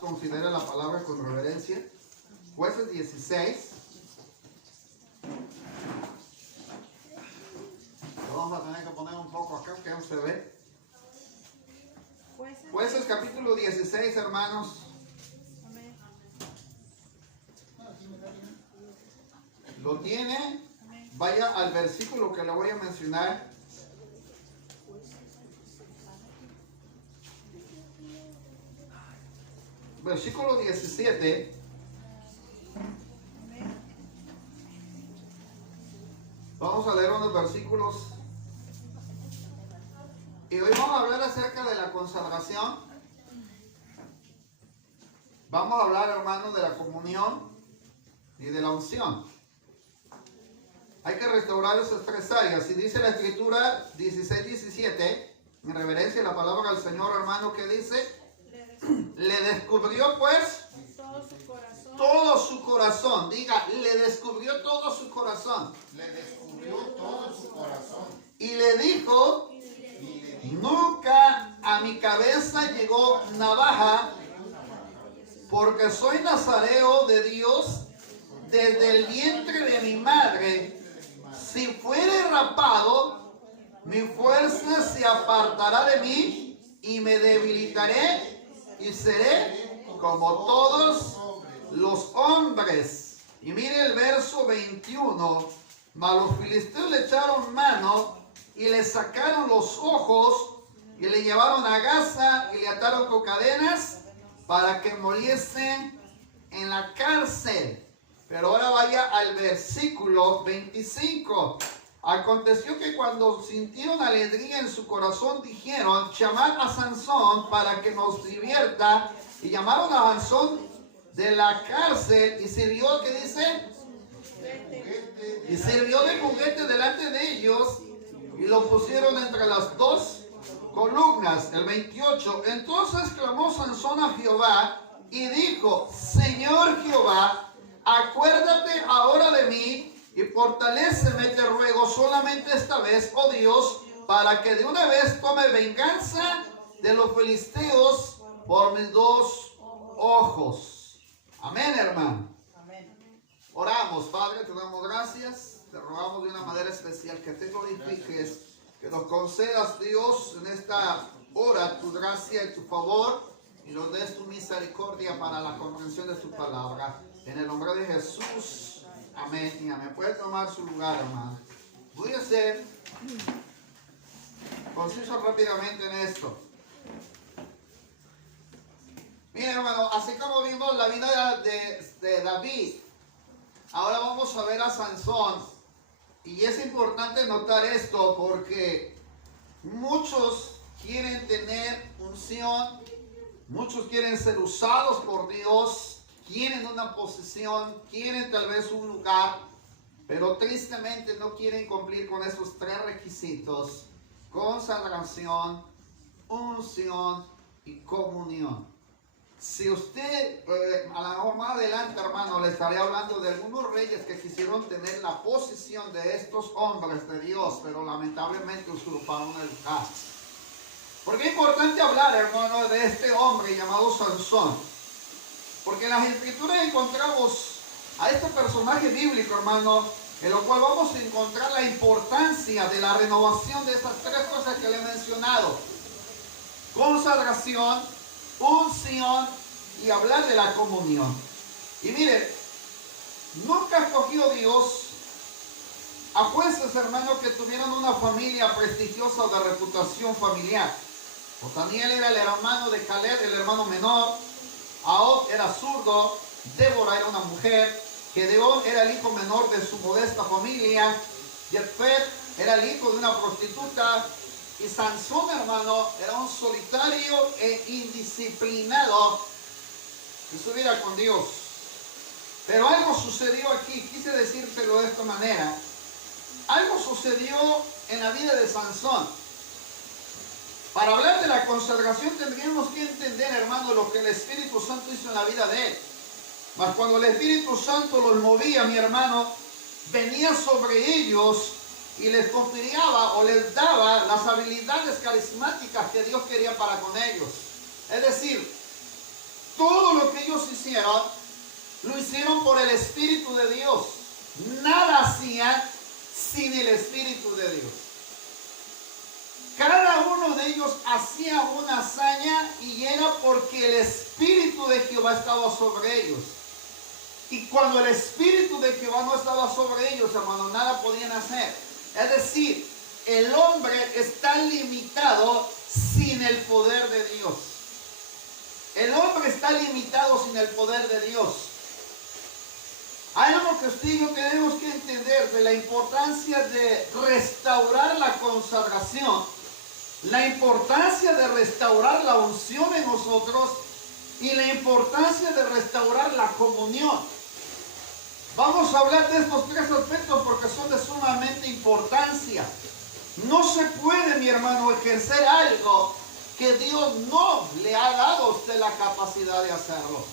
Considera la palabra con reverencia. Jueces 16. Lo vamos a tener que poner un poco acá que no se ve. Jueces capítulo 16, hermanos. ¿Lo tiene? Vaya al versículo que le voy a mencionar. Versículo 17. Vamos a leer unos versículos. Y hoy vamos a hablar acerca de la consagración. Vamos a hablar, hermanos, de la comunión y de la unción. Hay que restaurar esas tres áreas. Y dice la Escritura 16:17, en reverencia a la palabra del Señor, hermano, que dice: le descubrió pues todo su corazón. Diga, le descubrió todo su corazón. Le descubrió todo su corazón. Y le dijo: nunca a mi cabeza llegó navaja, porque soy nazareo de Dios desde el vientre de mi madre. Si fuere rapado, mi fuerza se apartará de mí y me debilitaré y seré como todos los hombres. Y mire el verso 21. Mas los filisteos le echaron mano y le sacaron los ojos y le llevaron a Gaza y le ataron con cadenas para que muriese en la cárcel. Pero ahora vaya al versículo 25. Aconteció que cuando sintieron alegría en su corazón, dijeron: llamad a Sansón para que nos divierta. Y llamaron a Sansón de la cárcel y sirvió, ¿qué dice? Y sirvió de juguete delante de ellos y lo pusieron entre las dos columnas. El 28. Entonces clamó Sansón a Jehová y dijo: Señor Jehová, acuérdate ahora de mí y fortaléceme, te ruego, solamente esta vez, oh Dios, para que de una vez tome venganza de los filisteos por mis dos ojos. Amén, hermano. Amén. Oramos. Padre, te damos gracias. Te rogamos de una manera especial que te glorifiques, que nos concedas, Dios, en esta hora tu gracia y tu favor, y nos des tu misericordia para la comprensión de tu palabra. En el nombre de Jesús. Amén y amén. Puede tomar su lugar, hermano. Voy a ser conciso rápidamente en esto. Miren, hermano, así como vimos la vida de David, ahora vamos a ver a Sansón. Y es importante notar esto porque muchos quieren tener unción, muchos quieren ser usados por Dios, quieren una posición, quieren tal vez un lugar, pero tristemente no quieren cumplir con esos tres requisitos: consagración, unción y comunión. Si usted, a lo mejor más adelante, hermano, le estaré hablando de algunos reyes que quisieron tener la posición de estos hombres de Dios, pero lamentablemente usurparon el caso. Porque es importante hablar, hermano, de este hombre llamado Sansón. Porque en las Escrituras encontramos a este personaje bíblico, hermano, en lo cual vamos a encontrar la importancia de la renovación de esas tres cosas que le he mencionado: consagración, unción y hablar de la comunión. Y mire, nunca escogió Dios a jueces, hermanos, que tuvieran una familia prestigiosa o de reputación familiar. Otaniel era el hermano de Caleb, el hermano menor. Ahod era zurdo. Débora era una mujer. Gedeón era el hijo menor de su modesta familia. Jefet era el hijo de una prostituta. Y Sansón, hermano, era un solitario e indisciplinado en su vida con Dios. Pero algo sucedió aquí, quise decírselo de esta manera. Algo sucedió en la vida de Sansón. Para hablar de la consagración tendríamos que entender, hermano, lo que el Espíritu Santo hizo en la vida de él. Mas cuando el Espíritu Santo los movía, mi hermano, venía sobre ellos y les confiaba o les daba las habilidades carismáticas que Dios quería para con ellos. Es decir, todo lo que ellos hicieron, lo hicieron por el Espíritu de Dios. Nada hacían sin el Espíritu de Dios. Cada uno de ellos hacía una hazaña y era porque el Espíritu de Jehová estaba sobre ellos. Y cuando el Espíritu de Jehová no estaba sobre ellos, hermano, nada podían hacer. Es decir, el hombre está limitado sin el poder de Dios. El hombre está limitado sin el poder de Dios. Hay algo que usted y yo tenemos que entender de la importancia de restaurar la consagración, la importancia de restaurar la unción en nosotros y la importancia de restaurar la comunión. Vamos a hablar de estos tres aspectos porque son de sumamente importancia. No se puede, mi hermano, ejercer algo que Dios no le ha dado a usted la capacidad de hacerlo.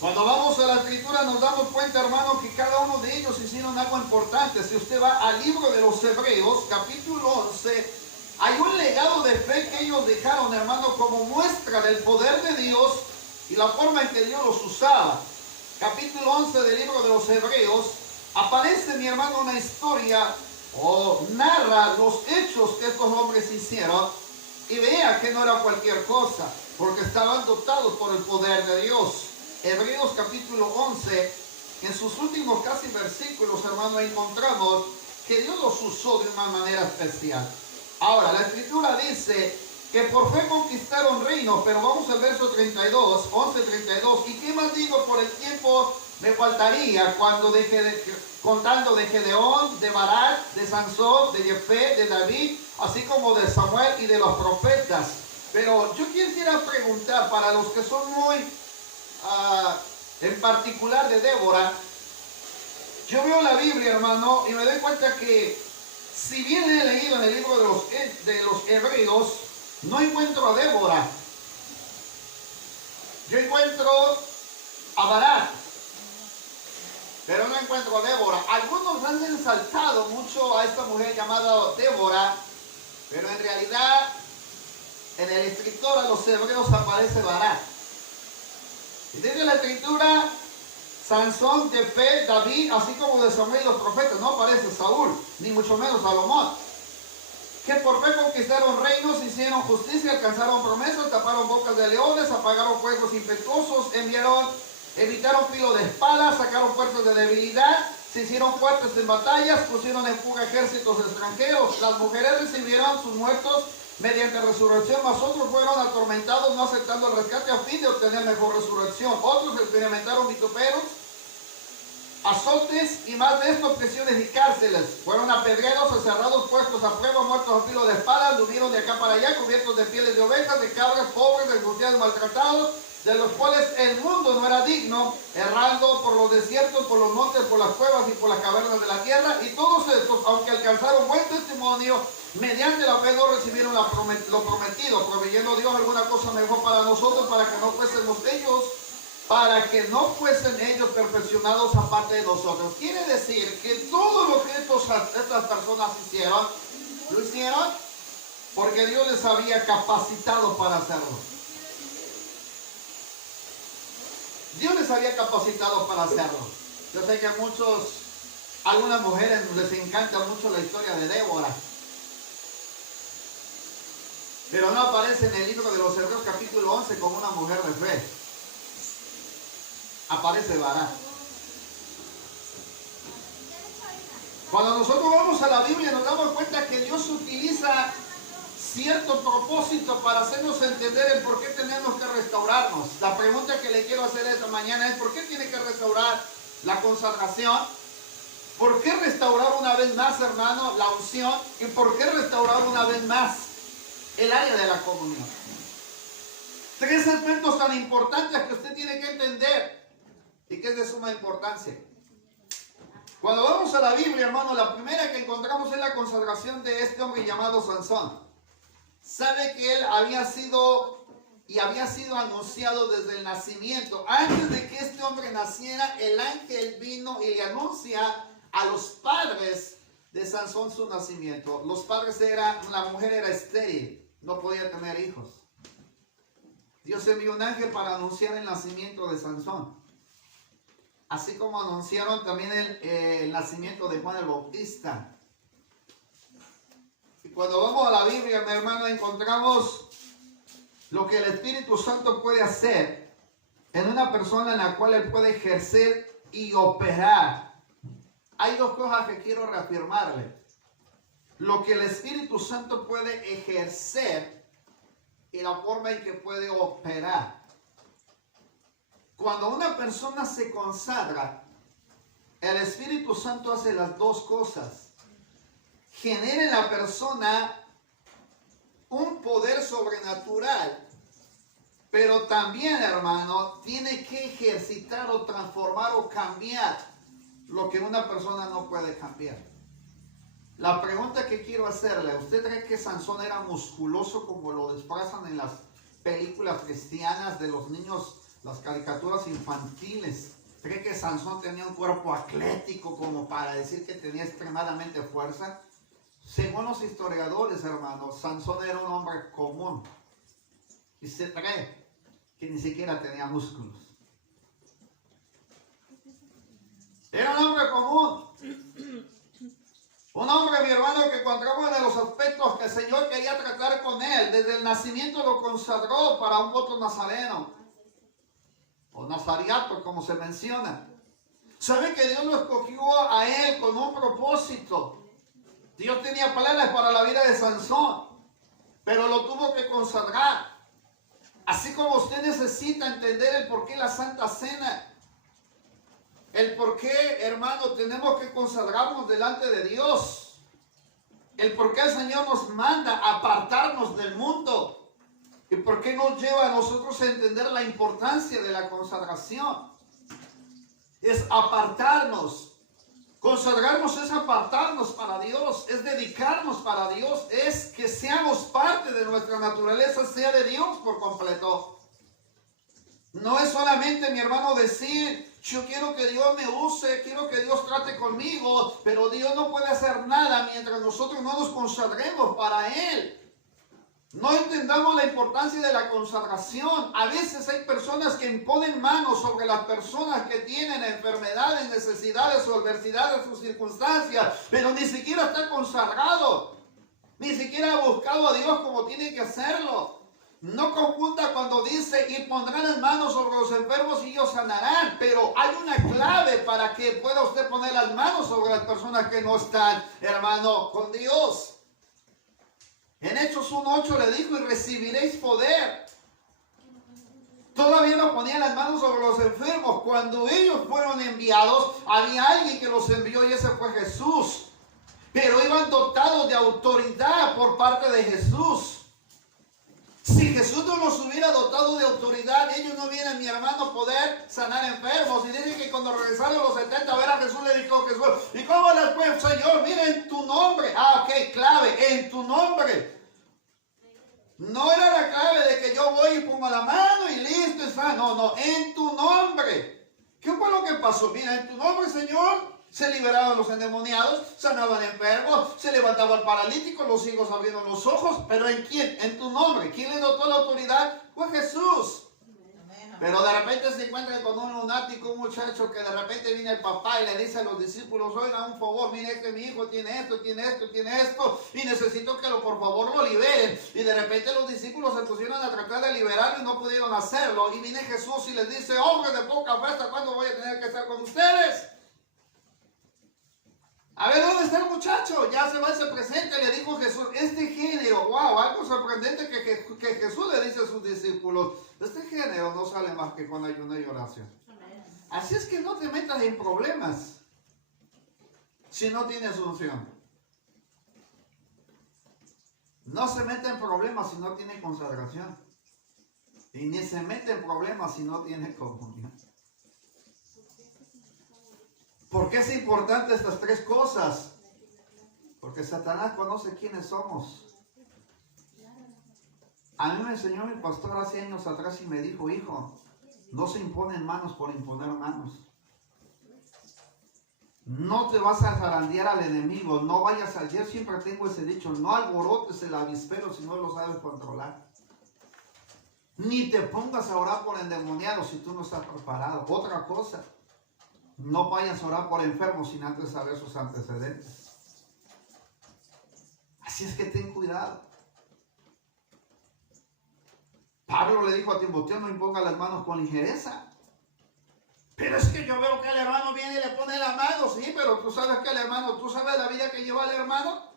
Cuando vamos a la Escritura nos damos cuenta, hermano, que cada uno de ellos hicieron algo importante. Si usted va al libro de los Hebreos, capítulo 11, hay un legado de fe que ellos dejaron, hermano, como muestra del poder de Dios y la forma en que Dios los usaba. Capítulo 11 del libro de los Hebreos, aparece, mi hermano, una historia o narra los hechos que estos hombres hicieron y vea que no era cualquier cosa, porque estaban dotados por el poder de Dios. Hebreos capítulo 11, en sus últimos casi versículos, hermano, encontramos que Dios los usó de una manera especial. Ahora, la Escritura dice que por fe conquistaron reinos, pero vamos al verso 32, 11:32. ¿Y qué más digo? Por el tiempo me faltaría contando de Gedeón, de Barak, de Sansón, de Jefté, de David, así como de Samuel y de los profetas. Pero yo quisiera preguntar para los que son muy, en particular de Débora, yo veo la Biblia, hermano, y me doy cuenta que si bien he leído en el libro de los Hebreos, no encuentro a Débora. Yo encuentro a Barak, pero no encuentro a Débora. Algunos han ensalzado mucho a esta mujer llamada Débora, pero en realidad en el escritor a los Hebreos aparece Barak. Y dice la Escritura, Sansón, Jefté, David, así como de Samuel y los profetas. No aparece Saúl, ni mucho menos Salomón. Que por fe conquistaron reinos, hicieron justicia, alcanzaron promesas, taparon bocas de leones, apagaron fuegos impetuosos, evitaron filo de espada, sacaron fuerzas de debilidad, se hicieron fuertes en batallas, pusieron en fuga ejércitos extranjeros. Las mujeres recibieron sus muertos mediante resurrección, mas otros fueron atormentados no aceptando el rescate a fin de obtener mejor resurrección. Otros experimentaron vituperos, azotes y más de esto, prisiones y cárceles. Fueron apedreados, aserrados, puestos a prueba, muertos a filo de espada, anduvieron de acá para allá, cubiertos de pieles de ovejas, de cabras, pobres, angustiados, maltratados, de los cuales el mundo no era digno, errando por los desiertos, por los montes, por las cuevas y por las cavernas de la tierra. Y todos estos, aunque alcanzaron buen testimonio mediante la fe no recibieron lo prometido, proveyendo Dios alguna cosa mejor para nosotros, para que no fuesen ellos perfeccionados aparte de nosotros. Quiere decir que todo lo que estas personas hicieron, lo hicieron porque Dios les había capacitado para hacerlo. Dios les había capacitado para hacerlo. Yo sé que algunas mujeres les encanta mucho la historia de Débora. Pero no aparece en el libro de los Hebreos capítulo 11 como una mujer de fe. Aparece Barak. Cuando nosotros vamos a la Biblia nos damos cuenta que Dios utiliza cierto propósito para hacernos entender el por qué tenemos que restaurarnos. La pregunta que le quiero hacer esta mañana es: ¿por qué tiene que restaurar la consagración? ¿Por qué restaurar una vez más, hermano, la unción? ¿Y por qué restaurar una vez más el área de la comunión? Tres aspectos tan importantes que usted tiene que entender y que es de suma importancia. Cuando vamos a la Biblia, hermano, la primera que encontramos es la consagración de este hombre llamado Sansón. Sabe que él había sido anunciado desde el nacimiento. Antes de que este hombre naciera, el ángel vino y le anuncia a los padres de Sansón su nacimiento. Los padres la mujer era estéril, no podía tener hijos. Dios envió un ángel para anunciar el nacimiento de Sansón. Así como anunciaron también el nacimiento de Juan el Bautista. Y cuando vamos a la Biblia, mi hermano, encontramos lo que el Espíritu Santo puede hacer en una persona en la cual él puede ejercer y operar. Hay dos cosas que quiero reafirmarle. Lo que el Espíritu Santo puede ejercer y la forma en que puede operar. Cuando una persona se consagra, el Espíritu Santo hace las dos cosas. Genera en la persona un poder sobrenatural, pero también, hermano, tiene que ejercitar o transformar o cambiar lo que una persona no puede cambiar. La pregunta que quiero hacerle: ¿usted cree que Sansón era musculoso como lo disfrazan en las películas cristianas de los niños, las caricaturas infantiles? ¿Cree que Sansón tenía un cuerpo atlético como para decir que tenía extremadamente fuerza? Según los historiadores, hermanos, Sansón era un hombre común. Y se cree que ni siquiera tenía músculos. Era un hombre común. Un hombre, mi hermano, que encontramos de los aspectos que el Señor quería tratar con él. Desde el nacimiento lo consagró para un voto nazareno. O nazariato, como se menciona. ¿Sabe que Dios lo escogió a él con un propósito? Dios tenía planes para la vida de Sansón, pero lo tuvo que consagrar. Así como usted necesita entender el por qué la Santa Cena, el por qué, hermano, tenemos que consagrarnos delante de Dios, el por qué el Señor nos manda a apartarnos del mundo, y por qué nos lleva a nosotros a entender la importancia de la consagración. Es apartarnos. Consagrarnos es apartarnos para Dios, es dedicarnos para Dios, es que seamos parte de nuestra naturaleza, sea de Dios por completo. No es solamente, mi hermano, decir: yo quiero que Dios me use, quiero que Dios trate conmigo, pero Dios no puede hacer nada mientras nosotros no nos consagremos para Él. No entendamos la importancia de la consagración. A veces hay personas que imponen manos sobre las personas que tienen enfermedades, necesidades o adversidades en sus circunstancias, pero ni siquiera está consagrado, ni siquiera ha buscado a Dios como tiene que hacerlo. No confunda cuando dice: y pondrán las manos sobre los enfermos y ellos sanarán. Pero hay una clave para que pueda usted poner las manos sobre las personas que no están, hermano, con Dios. En Hechos 1:8 le dijo: y recibiréis poder. Todavía no ponían las manos sobre los enfermos. Cuando ellos fueron enviados, había alguien que los envió y ese fue Jesús. Pero iban dotados de autoridad por parte de Jesús. Si Jesús no los hubiera dotado de autoridad, ellos no hubieran, mi hermano, poder sanar enfermos. Y dice que cuando regresaron los 70 a ver a Jesús, le dijo Jesús, ¿y cómo les fue, Señor? Mira, en tu nombre. Ok, clave, en tu nombre. No era la clave de que yo voy y pongo la mano y listo, está. No, en tu nombre. ¿Qué fue lo que pasó? Mira, en tu nombre, Señor, se liberaban los endemoniados, sanaban enfermos, se levantaban paralíticos, los ciegos abrieron los ojos. ¿Pero en quién? En tu nombre. ¿Quién le dotó la autoridad? Fue Jesús. Pero de repente se encuentra con un lunático, un muchacho que de repente viene el papá y le dice a los discípulos, oigan, un favor, mire que mi hijo tiene esto, y necesito que por favor lo liberen. Y de repente los discípulos se pusieron a tratar de liberarlo y no pudieron hacerlo. Y viene Jesús y les dice, hombres de poca fe, ¿hasta cuándo voy a tener que estar con ustedes? A ver, ¿dónde está el muchacho? Ya se va y se presenta, le dijo Jesús, este género, wow, algo sorprendente que Jesús le dice a sus discípulos, este género no sale más que con ayuno y oración. Así es que no te metas en problemas si no tienes unción. No se mete en problemas si no tiene consagración. Y ni se mete en problemas si no tiene comunión. ¿Por qué es importante estas tres cosas? Porque Satanás conoce quiénes somos. A mí me enseñó mi pastor hace años atrás y me dijo, hijo, no se imponen manos por imponer manos. No te vas a zarandear al enemigo, no vayas a... Yo siempre tengo ese dicho, no alborotes el avispero si no lo sabes controlar. Ni te pongas a orar por endemoniados si tú no estás preparado. Otra cosa, no vayas a orar por enfermos sin antes saber sus antecedentes. Así es que ten cuidado. Pablo le dijo a Timoteo, no imponga las manos con ligereza. Pero es que yo veo que el hermano viene y le pone la mano. Sí, pero tú sabes que el hermano, tú sabes la vida que lleva el hermano.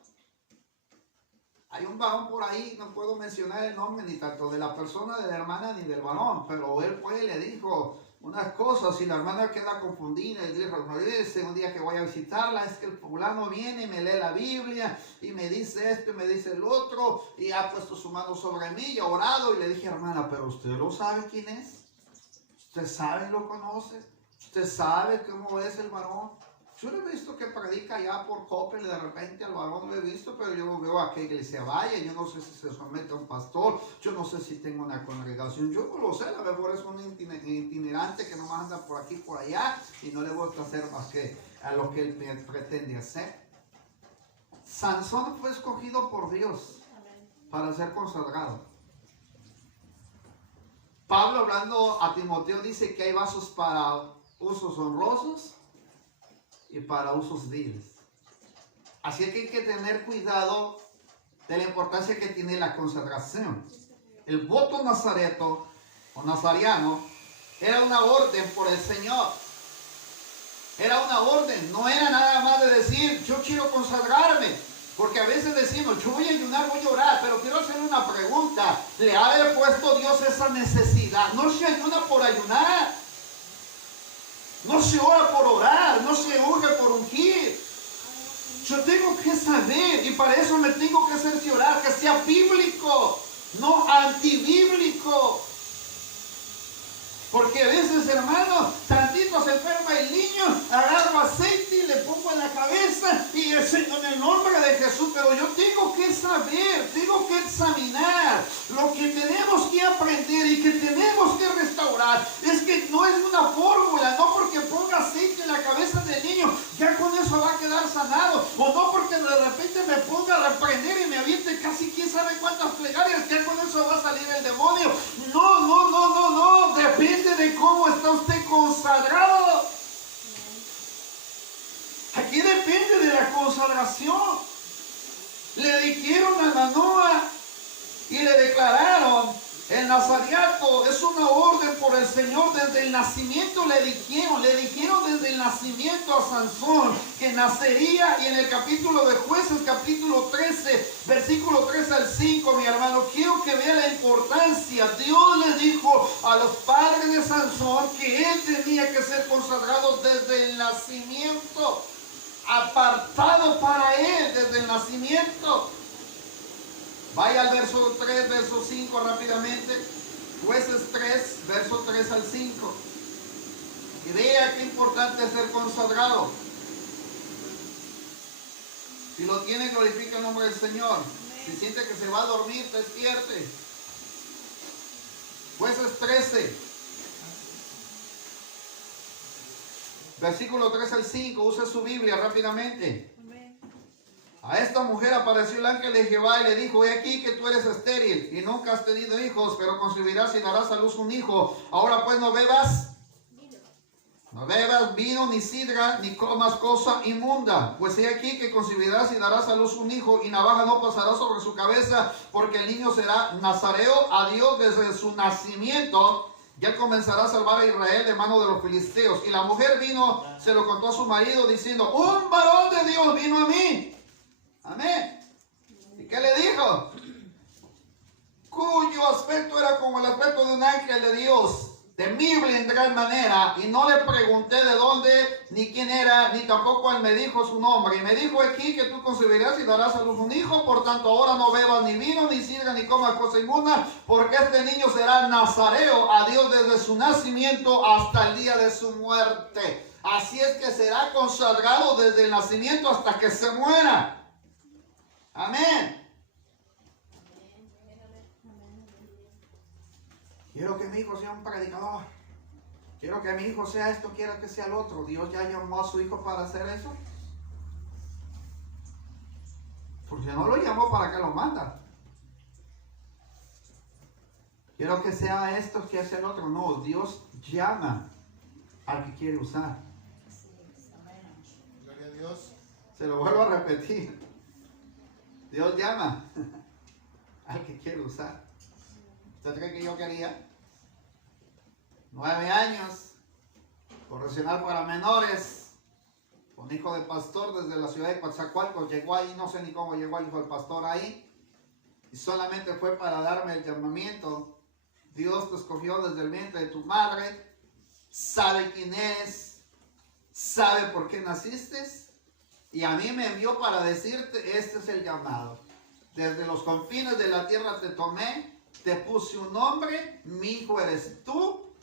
Hay un varón por ahí, no puedo mencionar el nombre ni tanto de la persona, de la hermana, ni del varón, pero él fue y le dijo unas cosas y la hermana queda confundida y dice, un día que voy a visitarla, es que el fulano viene y me lee la Biblia y me dice esto y me dice el otro y ha puesto su mano sobre mí y ha orado. Y le dije, hermana, pero usted lo sabe quién es, usted sabe, lo conoce, usted sabe cómo es el varón. Yo lo he visto que predica allá por Coppel, de repente al varón lo he visto, pero yo veo a qué iglesia vaya, yo no sé si se somete a un pastor, yo no sé si tengo una congregación, yo no lo sé, a lo mejor es un itinerante que nomás anda por aquí por allá y no le gusta hacer más que a lo que él pretende hacer. Sansón fue escogido por Dios para ser consagrado. Pablo, hablando a Timoteo, dice que hay vasos para usos honrosos y para usos viles. Así que hay que tener cuidado de la importancia que tiene la consagración. El voto nazareto o nazariano era una orden por el Señor. Era una orden, no era nada más de decir yo quiero consagrarme. Porque a veces decimos yo voy a ayunar, voy a orar, pero quiero hacer una pregunta. ¿Le ha puesto Dios esa necesidad? No se ayuna por ayunar. No se ora por orar, no se unge por ungir. Yo tengo que saber y para eso me tengo que cerciorar que sea bíblico, no antibíblico. Porque a veces, hermano, tantito se enferma el niño, agarro aceite y le pongo en la cabeza y el Señor en el nombre de Jesús. Pero yo tengo que saber, tengo que examinar. Lo que tenemos que aprender y que tenemos que restaurar es que no es una fórmula, no porque ponga aceite en la cabeza del niño, ya con eso va a quedar sanado. O no porque de repente me ponga a reprender y me aviente casi quién sabe cuántas plegarias, ya con eso va a salir el demonio. No, depende de cómo está usted consagrado. Aquí depende de la consagración. Le dijeron a Manoah y le declararon, el nazariato es una orden por el Señor desde el nacimiento. Le dijeron desde el nacimiento a Sansón que nacería. Y en el capítulo de Jueces, capítulo 13, versículo 3 al 5, mi hermano, quiero que vea la importancia. Dios le dijo a los padres de Sansón que él tenía que ser consagrado desde el nacimiento, apartado para él desde el nacimiento. Vaya al verso 3, verso 5 rápidamente. Jueces 3, verso 3 al 5. Y vea qué importante es ser consagrado. Si lo tiene, glorifica el nombre del Señor. Si siente que se va a dormir, despierte. Jueces 13, versículo 3 al 5. Use su Biblia rápidamente. A esta mujer apareció el ángel de Jehová y le dijo: he aquí que tú eres estéril y nunca has tenido hijos, pero concebirás y darás a luz un hijo. Ahora pues no bebas vino ni sidra, ni comas cosa inmunda. Pues he aquí que concebirás y darás a luz un hijo, y navaja no pasará sobre su cabeza, porque el niño será nazareo a Dios desde su nacimiento. Y él comenzará a salvar a Israel de mano de los filisteos. Y la mujer vino, se lo contó a su marido, diciendo: un varón de Dios vino a mí. Amén. ¿Y qué le dijo? Cuyo aspecto era como el aspecto de un ángel de Dios, temible en gran manera, y no le pregunté de dónde, ni quién era, ni tampoco él me dijo su nombre. Y me dijo: aquí que tú concebirás y darás a luz un hijo, por tanto ahora no bebas ni vino, ni sidra, ni comas cosa inmunda, porque este niño será nazareo a Dios desde su nacimiento hasta el día de su muerte. Así es que será consagrado desde el nacimiento hasta que se muera. Amén. Quiero que mi hijo sea un predicador. Quiero que mi hijo sea esto, quiero que sea el otro. Dios ya llamó a su hijo para hacer eso. Porque no lo llamó para que lo manda. Quiero que sea esto, que sea el otro. No, Dios llama al que quiere usar. Gloria a Dios. Se lo vuelvo a repetir. Dios llama al que quiere usar. ¿Usted cree que yo quería? 9 años, correccional para menores, con hijo de pastor desde la ciudad de Coatzacoalcos. Llegó ahí, no sé ni cómo llegó el hijo del pastor ahí, y solamente fue para darme el llamamiento. Dios te escogió desde el vientre de tu madre, sabe quién eres, sabe por qué naciste, y a mí me envió para decirte: este es el llamado. Desde los confines de la tierra te tomé, te puse un nombre, mi hijo eres tú,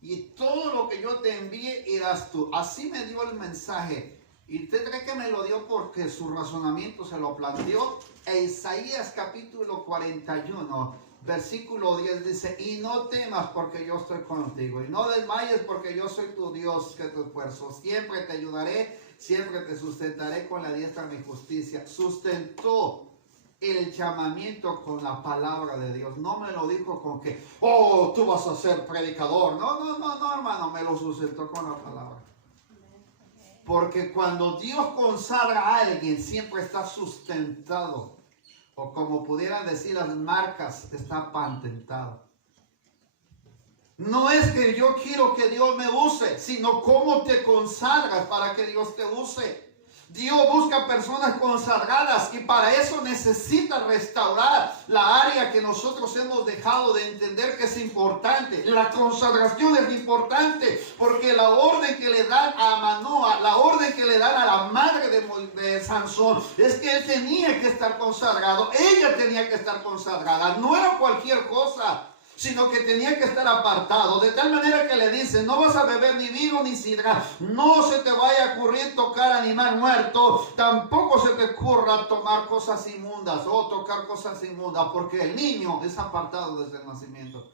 y todo lo que yo te envíe irás tú. Así me dio el mensaje. ¿Y usted cree que me lo dio porque su razonamiento se lo planteó? E Isaías capítulo 41, versículo 10 dice: y no temas porque yo estoy contigo, y no desmayes porque yo soy tu Dios que te esfuerzo. Siempre te ayudaré, siempre te sustentaré con la diestra de mi justicia. Sustentó el llamamiento con la palabra de Dios. No me lo dijo con que: oh, tú vas a ser predicador. No, hermano, me lo sustentó con la palabra. Porque cuando Dios consagra a alguien, siempre está sustentado. O como pudieran decir las marcas, está patentado. No es que yo quiero que Dios me use, sino cómo te consagras para que Dios te use. Dios busca personas consagradas, y para eso necesita restaurar la área que nosotros hemos dejado de entender que es importante. La consagración es importante porque la orden que le dan a Manoa, la orden que le dan a la madre de Sansón, es que él tenía que estar consagrado, ella tenía que estar consagrada. No era cualquier cosa, sino que tenía que estar apartado, de tal manera que le dice: no vas a beber ni vino ni sidra, no se te vaya a ocurrir tocar animal muerto, tampoco se te ocurra tomar cosas inmundas o tocar cosas inmundas, porque el niño es apartado desde el nacimiento.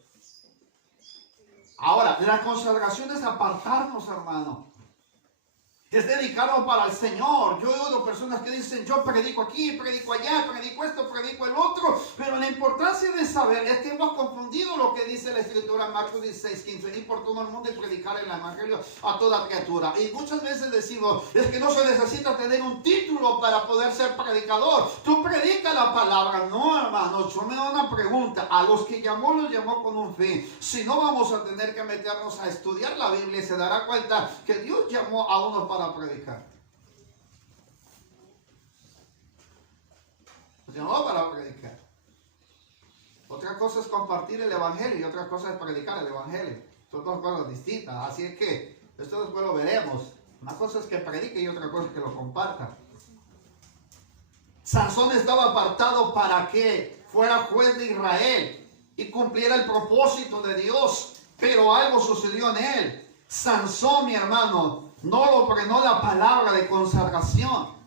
Ahora, la consagración es apartarnos, hermano. Es dedicarnos para el Señor. Yo he oído personas que dicen: yo predico aquí, predico allá, predico esto, predico el otro. Pero la importancia de saber es que hemos confundido lo que dice la Escritura en Marcos 16:15. Ir por todo el mundo y predicar el Evangelio a toda criatura. Y muchas veces decimos: es que no se necesita tener un título para poder ser predicador. Tú predica la palabra. No, hermanos, yo me doy una pregunta. A los que llamó, los llamó con un fin. Si no, vamos a tener que meternos a estudiar la Biblia, y se dará cuenta que Dios llamó a uno para predicar. Nos llamó para predicar. Otra cosa es compartir el Evangelio y otra cosa es predicar el Evangelio. Son dos cosas distintas. Así es que esto después lo veremos. Una cosa es que predique y otra cosa es que lo comparta. Sansón estaba apartado ¿para qué? fuera juez de Israel y cumpliera el propósito de Dios. Pero algo sucedió en él. Sansón, mi hermano, no lo frenó la palabra de consagración.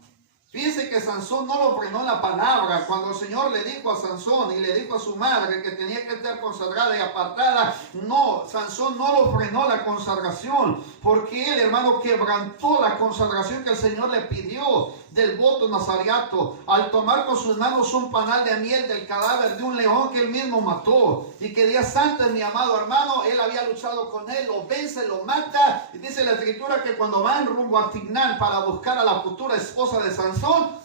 Fíjense que Sansón no lo frenó la palabra. Cuando el Señor le dijo a Sansón y le dijo a su madre que tenía que estar consagrada y apartada, no, Sansón no lo frenó la consagración, porque él, hermano, quebrantó la consagración que el Señor le pidió del voto nazareato al tomar con sus manos un panal de miel del cadáver de un león que él mismo mató, y que días antes, mi amado hermano, él había luchado con él, lo vence, lo mata. Y dice la escritura que cuando va en rumbo a Timnán para buscar a la futura esposa de Sansón,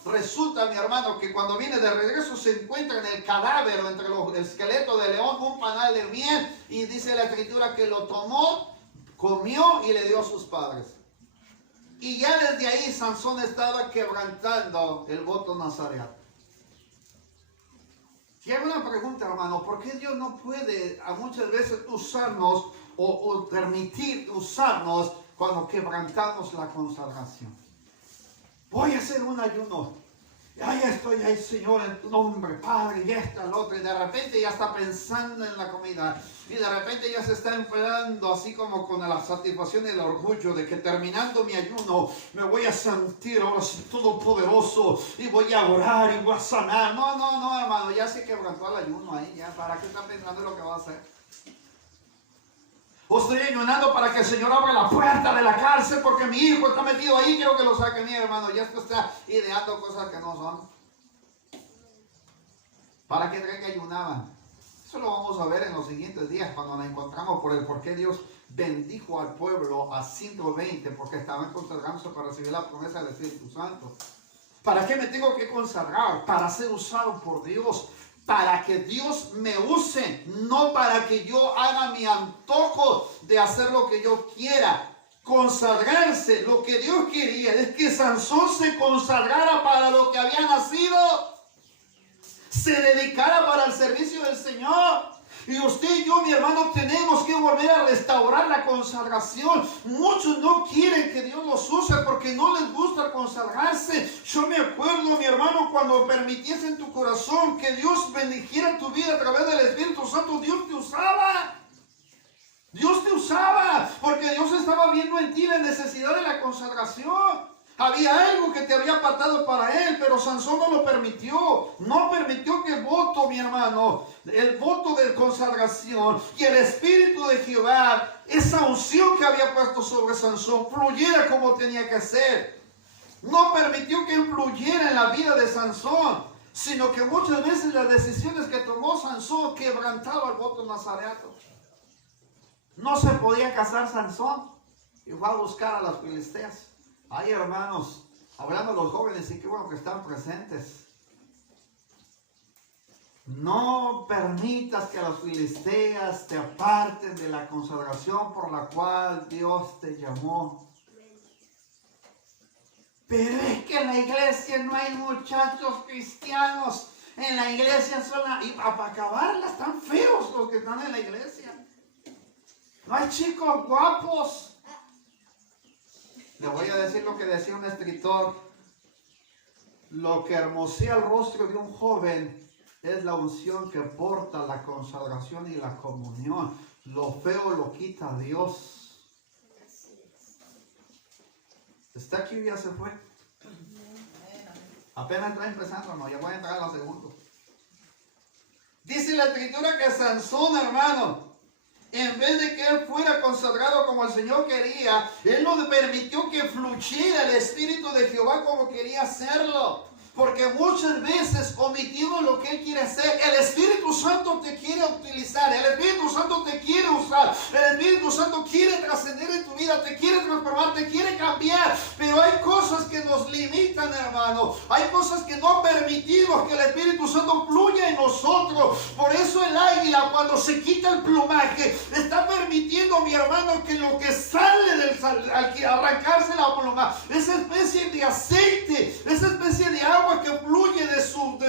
resulta, mi hermano, que cuando viene de regreso se encuentra en el cadáver o entre el esqueleto de león un panal de miel, y dice la escritura que lo tomó, comió y le dio a sus padres. Y ya desde ahí Sansón estaba quebrantando el voto nazareato. Y hay una pregunta, hermano: ¿por qué Dios no puede a muchas veces usarnos o permitir usarnos cuando quebrantamos la consagración? Voy a hacer un ayuno. Ya estoy ahí, Señor, en tu nombre, Padre, y esto, el otro. Y de repente ya está pensando en la comida. Y de repente ya se está enfriando, así como con la satisfacción y el orgullo de que terminando mi ayuno me voy a sentir ahora sí todopoderoso y voy a orar y voy a sanar. No, hermano, ya se quebrantó el ayuno ahí. Ya, ¿para qué está pensando en lo que va a hacer? O estoy ayunando para que el Señor abra la puerta de la cárcel porque mi hijo está metido ahí, quiero que lo saque. Mi hermano, ya está ideando cosas que no son. ¿Para qué creen que ayunaban? Eso lo vamos a ver en los siguientes días cuando nos encontramos por el por qué Dios bendijo al pueblo a 120, porque estaban consagrándose para recibir la promesa del Espíritu Santo. ¿Para qué me tengo que consagrar? Para ser usado por Dios. Para que Dios me use, no para que yo haga mi antojo de hacer lo que yo quiera. Consagrarse, lo que Dios quería es que Sansón se consagrara para lo que había nacido, se dedicara para el servicio del Señor. Y usted y yo, mi hermano, tenemos que volver a restaurar la consagración. Muchos no quieren que Dios los use porque no les gusta consagrarse. Yo me acuerdo, mi hermano, cuando permitiese en tu corazón que Dios bendijera tu vida a través del Espíritu Santo, Dios te usaba. Dios te usaba porque Dios estaba viendo en ti la necesidad de la consagración. Había algo que te había apartado para él, pero Sansón no lo permitió. No permitió que el voto, mi hermano, el voto de consagración y el Espíritu de Jehová, esa unción que había puesto sobre Sansón, fluyera como tenía que ser. No permitió que fluyera en la vida de Sansón, sino que muchas veces las decisiones que tomó Sansón quebrantaban el voto nazareato. No se podía casar Sansón y fue a buscar a las filisteas. Ay, hermanos, hablando de los jóvenes, y qué bueno que están presentes. No permitas que las filisteas te aparten de la consagración por la cual Dios te llamó. Pero es que en la iglesia no hay muchachos cristianos. En la iglesia y para acabarla están feos los que están en la iglesia. No hay chicos guapos. Le voy a decir lo que decía un escritor: lo que hermosea el rostro de un joven es la unción que porta la consagración y la comunión. Lo feo lo quita Dios. ¿Está aquí o ya se fue? Apenas está empezando, no, ya voy a entrar a la segunda. Dice la escritura que Sansón, hermano, en vez de que él fuera consagrado como el Señor quería, él no permitió que fluyera el Espíritu de Jehová como quería hacerlo. Porque muchas veces omitimos lo que Él quiere hacer. El Espíritu Santo te quiere utilizar. El Espíritu Santo te quiere usar. El Espíritu Santo quiere trascender en tu vida. Te quiere transformar, te quiere cambiar. Pero hay cosas que nos limitan, hermano. Hay cosas que no permitimos que el Espíritu Santo fluya en nosotros. Por eso el águila, cuando se quita el plumaje, está permitiendo, mi hermano, que lo que sale al arrancarse la pluma, esa especie de aceite, esa especie de agua que fluye de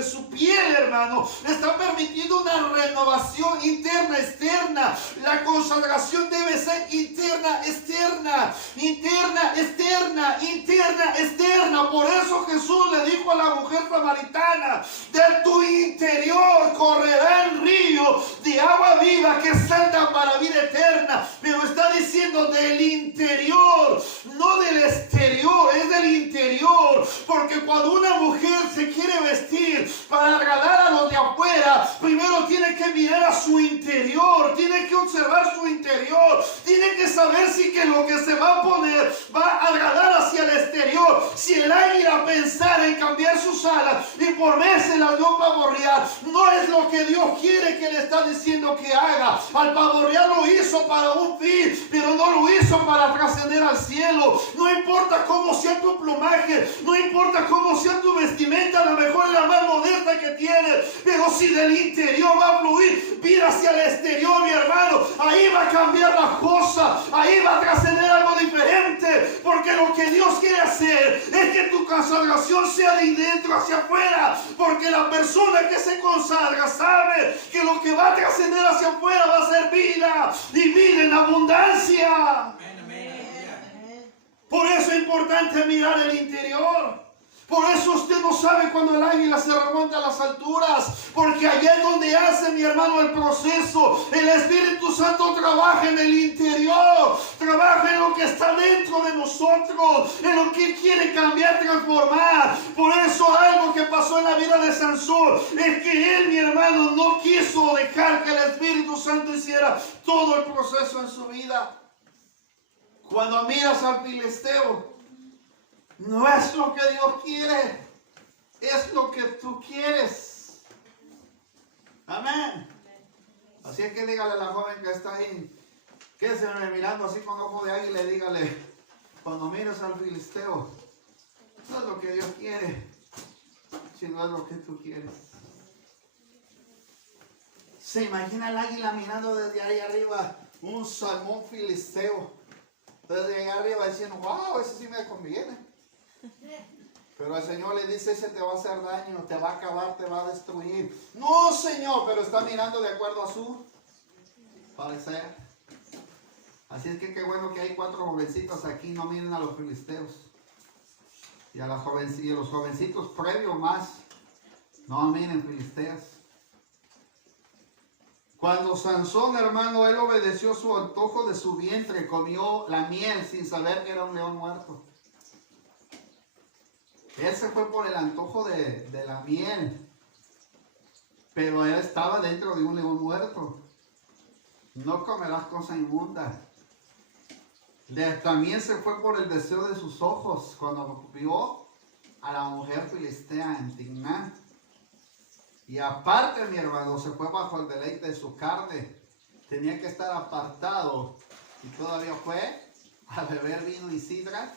su piel, hermano, está permitiendo una renovación interna, externa. La consagración debe ser interna, externa, interna, externa, interna, externa. Por eso Jesús le dijo a la mujer samaritana, de tu interior correrán ríos de agua viva que saltan para vida eterna. Pero está diciendo del interior, no del exterior, es del interior. Porque cuando una mujer se quiere vestir para agradar a los de afuera, primero tiene que mirar a su interior, tiene que observar su interior, tiene que saber si que lo que se va a poner va a agradar hacia el exterior. Si el águila pensara en cambiar sus alas y por meses las dio pavorrear, no es lo que Dios quiere que le está diciendo que haga. Al pavorrear lo hizo para un fin, pero no lo hizo para trascender al cielo. No importa cómo sea tu plumaje, no importa cómo sea tu vestimenta, a lo mejor es la más modesta que tienes, pero si del interior va a fluir vida hacia el exterior, mi hermano, ahí va a cambiar la cosa, ahí va a trascender algo diferente, porque lo que Dios quiere hacer es que tu consagración sea de dentro hacia afuera, porque la persona que se consagra sabe que lo que va a trascender hacia afuera va a ser vida y vida en abundancia. Por eso es importante mirar el interior. Por eso usted no sabe cuando el águila se remonta a las alturas, porque allá es donde hace, mi hermano, el proceso. El Espíritu Santo trabaja en el interior, trabaja en lo que está dentro de nosotros, en lo que quiere cambiar, transformar. Por eso algo que pasó en la vida de Sansón es que él, mi hermano, no quiso dejar que el Espíritu Santo hiciera todo el proceso en su vida. Cuando miras al filisteo, no es lo que Dios quiere, es lo que tú quieres. Amén. Así es que dígale a la joven que está ahí, quédese mirando así con ojo de águila y dígale, cuando mires al filisteo, no es lo que Dios quiere, sino es lo que tú quieres. ¿Se imagina el águila mirando desde ahí arriba un salmón filisteo? Desde ahí arriba diciendo, wow, ese sí me conviene. Pero el Señor le dice, ese te va a hacer daño, te va a acabar, te va a destruir. No, Señor, pero está mirando de acuerdo a su parecer. Así es que qué bueno que hay 4 jovencitos aquí, no miren a los filisteos. Y a los jovencitos previos más, no miren filisteas. Cuando Sansón, hermano, él obedeció su antojo de su vientre, comió la miel sin saber que era un león muerto. Él se fue por el antojo de la miel, pero él estaba dentro de un león muerto. No comerás cosa inmunda. También se fue por el deseo de sus ojos cuando vio a la mujer filistea en Timná. Y aparte, mi hermano, se fue bajo el deleite de su carne. Tenía que estar apartado y todavía fue a beber vino y sidra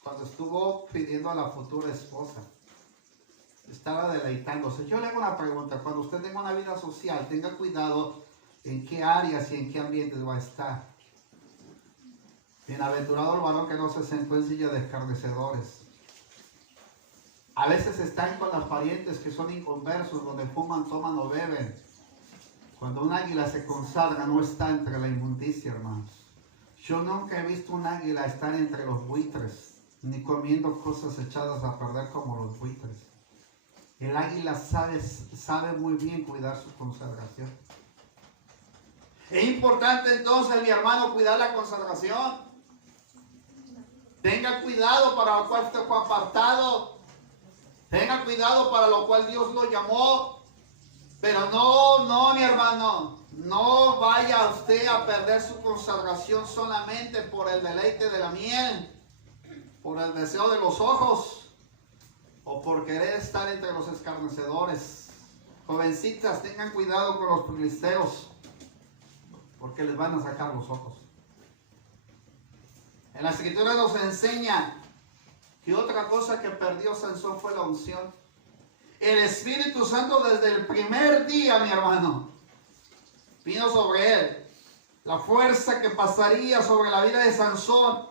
cuando estuvo pidiendo a la futura esposa. Estaba deleitándose. Yo le hago una pregunta. Cuando usted tenga una vida social, tenga cuidado en qué áreas y en qué ambientes va a estar. Bienaventurado el varón que no se sentó en silla de escarnecedores. A veces están con las parientes que son inconversos, donde fuman, toman o beben. Cuando un águila se consagra, no está entre la inmundicia, hermanos. Yo nunca he visto un águila estar entre los buitres, ni comiendo cosas echadas a perder como los buitres. El águila sabe muy bien cuidar su consagración. Es importante entonces, mi hermano, cuidar la consagración. Tenga cuidado para lo cual usted fue apartado. Tenga cuidado para lo cual Dios lo llamó. Pero no, mi hermano. No vaya usted a perder su consagración solamente por el deleite de la miel, por el deseo de los ojos, o por querer estar entre los escarnecedores. Jovencitas, tengan cuidado con los filisteos, porque les van a sacar los ojos. En la Escritura nos enseña que otra cosa que perdió Sansón fue la unción. El Espíritu Santo desde el primer día, mi hermano, vino sobre él. La fuerza que pasaría sobre la vida de Sansón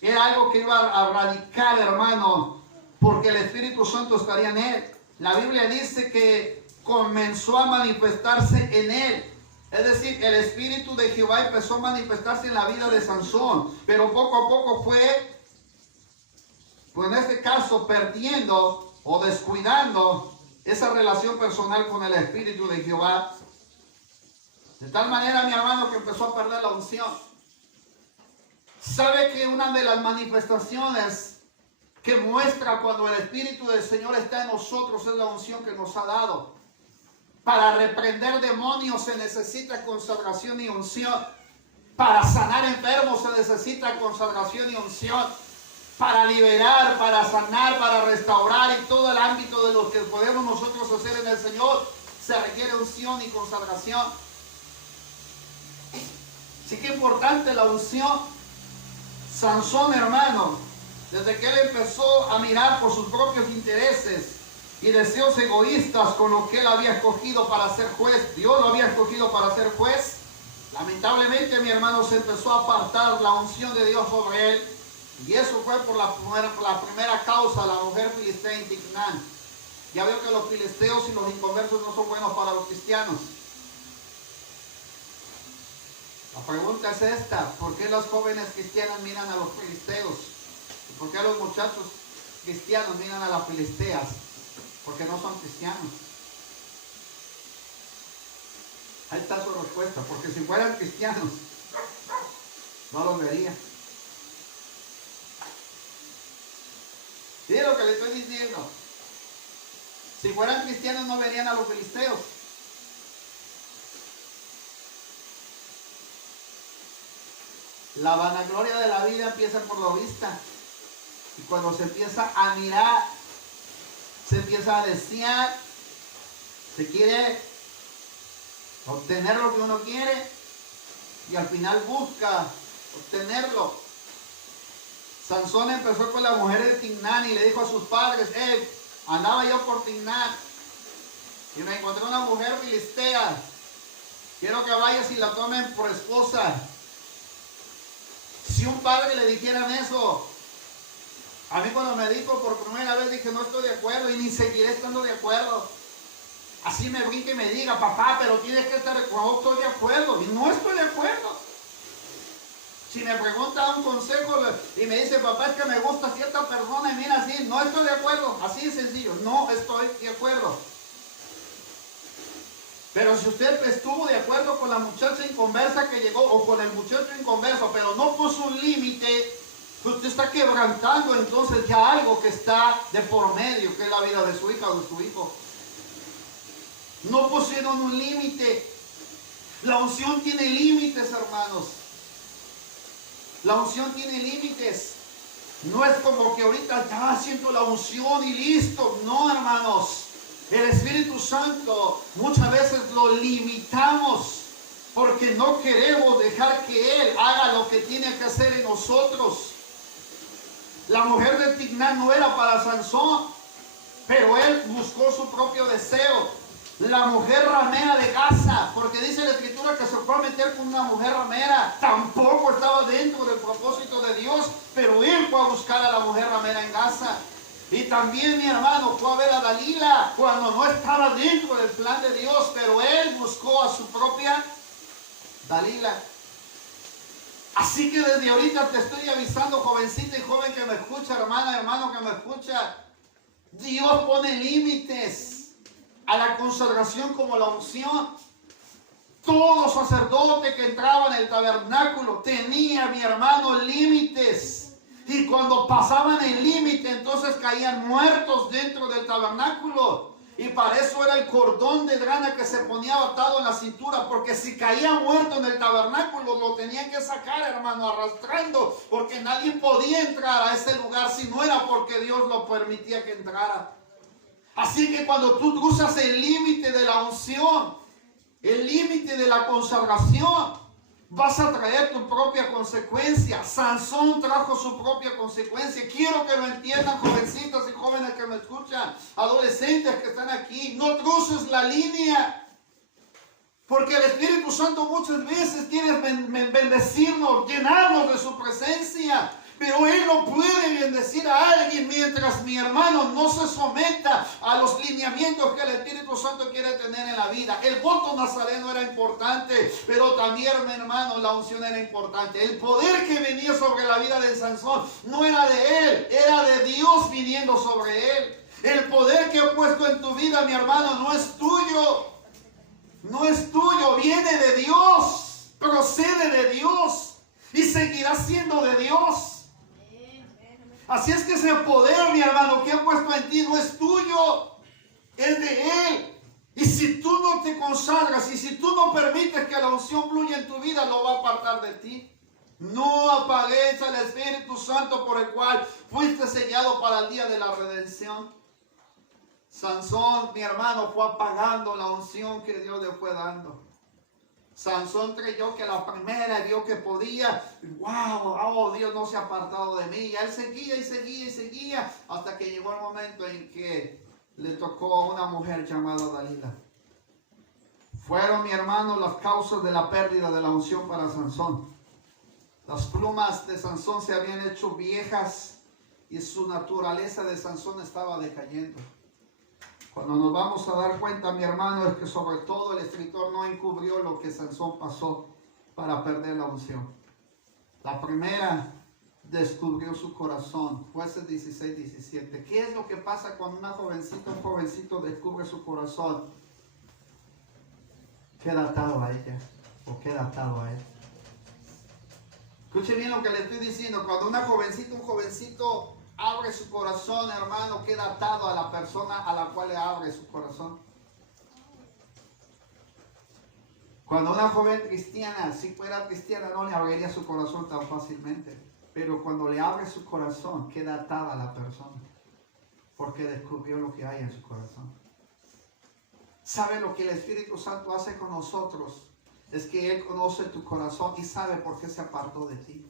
era algo que iba a radicar, hermano, porque el Espíritu Santo estaría en él. La Biblia dice que comenzó a manifestarse en él. Es decir, el Espíritu de Jehová empezó a manifestarse en la vida de Sansón, pero poco a poco fue pues en este caso perdiendo o descuidando esa relación personal con el Espíritu de Jehová. De tal manera, mi hermano, que empezó a perder la unción. ¿Sabe que una de las manifestaciones que muestra cuando el Espíritu del Señor está en nosotros es la unción que nos ha dado? Para reprender demonios se necesita consagración y unción. Para sanar enfermos se necesita consagración y unción. Para liberar, para sanar, para restaurar y todo el ámbito de lo que podemos nosotros hacer en el Señor se requiere unción y consagración. Así que importante la unción. Sansón, hermano, desde que él empezó a mirar por sus propios intereses y deseos egoístas con lo que él había escogido para ser juez, Dios lo había escogido para ser juez, lamentablemente, mi hermano, se empezó a apartar la unción de Dios sobre él. Y eso fue por la primera causa, la mujer filistea Timnat. Ya veo que los filisteos y los inconversos no son buenos para los cristianos. La pregunta es esta: ¿por qué las jóvenes cristianas miran a los filisteos? ¿Y por qué los muchachos cristianos miran a las filisteas? Porque no son cristianos. Ahí está su respuesta: porque si fueran cristianos, no los vería. ¿Sí es lo que le estoy diciendo? Si fueran cristianos, no verían a los filisteos. La vanagloria de la vida empieza por la vista. Y cuando se empieza a mirar, se empieza a desear, se quiere obtener lo que uno quiere y al final busca obtenerlo. Sansón empezó con la mujer de Timnat y le dijo a sus padres: andaba yo por Timnat y me encontré una mujer filistea, quiero que vayas y la tomen por esposa. Si un padre le dijeran eso, a mí cuando me dijo por primera vez dije: no estoy de acuerdo y ni seguiré estando de acuerdo. Así me brinque y me diga: papá, pero tienes que estar de acuerdo. No estoy de acuerdo y no estoy de acuerdo. Si me pregunta un consejo y me dice: papá, es que me gusta cierta persona, y mira así, no estoy de acuerdo. Así de sencillo, no estoy de acuerdo. Pero si usted estuvo de acuerdo con la muchacha inconversa que llegó, o con el muchacho inconverso, pero no puso un límite, usted está quebrantando entonces ya algo que está de por medio, que es la vida de su hija o de su hijo. No pusieron un límite. La unción tiene límites, hermanos. La unción tiene límites. No es como que ahorita ya siento la unción y listo. No, hermanos. El Espíritu Santo muchas veces lo limitamos porque no queremos dejar que Él haga lo que tiene que hacer en nosotros. La mujer de Timnat no era para Sansón, pero él buscó su propio deseo. La mujer ramera de Gaza, porque dice la Escritura que se fue a meter con una mujer ramera, tampoco estaba dentro del propósito de Dios, pero él fue a buscar a la mujer ramera en Gaza. Y también, mi hermano, fue a ver a Dalila cuando no estaba dentro del plan de Dios, pero él buscó a su propia Dalila. Así que desde ahorita te estoy avisando, jovencita y joven que me escucha, hermana, hermano que me escucha, Dios pone límites a la consagración como la unción. Todo sacerdote que entraba en el tabernáculo tenía, mi hermano, límites. Y cuando pasaban el límite, entonces caían muertos dentro del tabernáculo. Y para eso era el cordón de grana que se ponía atado en la cintura. Porque si caía muerto en el tabernáculo, lo tenían que sacar, hermano, arrastrando. Porque nadie podía entrar a ese lugar si no era porque Dios lo permitía que entrara. Así que cuando tú cruzas el límite de la unción, el límite de la consagración, vas a traer tu propia consecuencia. Sansón trajo su propia consecuencia. Quiero que lo entiendan, jovencitas y jóvenes que me escuchan, adolescentes que están aquí. No cruces la línea, porque el Espíritu Santo muchas veces quiere bendecirnos, llenarnos de su presencia. Pero Él no puede bendecir a alguien mientras mi hermano no se someta a los lineamientos que el Espíritu Santo quiere tener en la vida. El voto nazareno era importante, pero también, mi hermano, la unción era importante. El poder que venía sobre la vida de Sansón no era de él, era de Dios. Dios viniendo sobre él. El poder que he puesto en tu vida, mi hermano, no es tuyo. No es tuyo, viene de Dios. Procede de Dios. Y seguirá siendo de Dios. Así es que ese poder, mi hermano, que he puesto en ti no es tuyo. Es de Él. Y si tú no te consagras y si tú no permites que la unción fluya en tu vida, lo va a apartar de ti. No apagues al Espíritu Santo por el cual fuiste sellado para el día de la redención. Sansón, mi hermano, fue apagando la unción que Dios le fue dando. Sansón creyó que la primera vio que podía. ¡Wow! ¡Oh, Dios no se ha apartado de mí! Y él seguía y seguía y seguía hasta que llegó el momento en que le tocó a una mujer llamada Dalila. Fueron, mi hermano, las causas de la pérdida de la unción para Sansón. Las plumas de Sansón se habían hecho viejas y su naturaleza de Sansón estaba decayendo. Cuando nos vamos a dar cuenta, mi hermano, es que sobre todo el escritor no encubrió lo que Sansón pasó para perder la unción. La primera, descubrió su corazón. Jueces 16, 17. ¿Qué es lo que pasa cuando un jovencito descubre su corazón? Queda atado a ella o queda atado a él. Escuche bien lo que le estoy diciendo. Cuando un jovencito abre su corazón, hermano, queda atado a la persona a la cual le abre su corazón. Cuando una joven cristiana, si fuera cristiana, no le abriría su corazón tan fácilmente. Pero cuando le abre su corazón, queda atada a la persona. Porque descubrió lo que hay en su corazón. ¿Sabe lo que el Espíritu Santo hace con nosotros? Es que Él conoce tu corazón y sabe por qué se apartó de ti.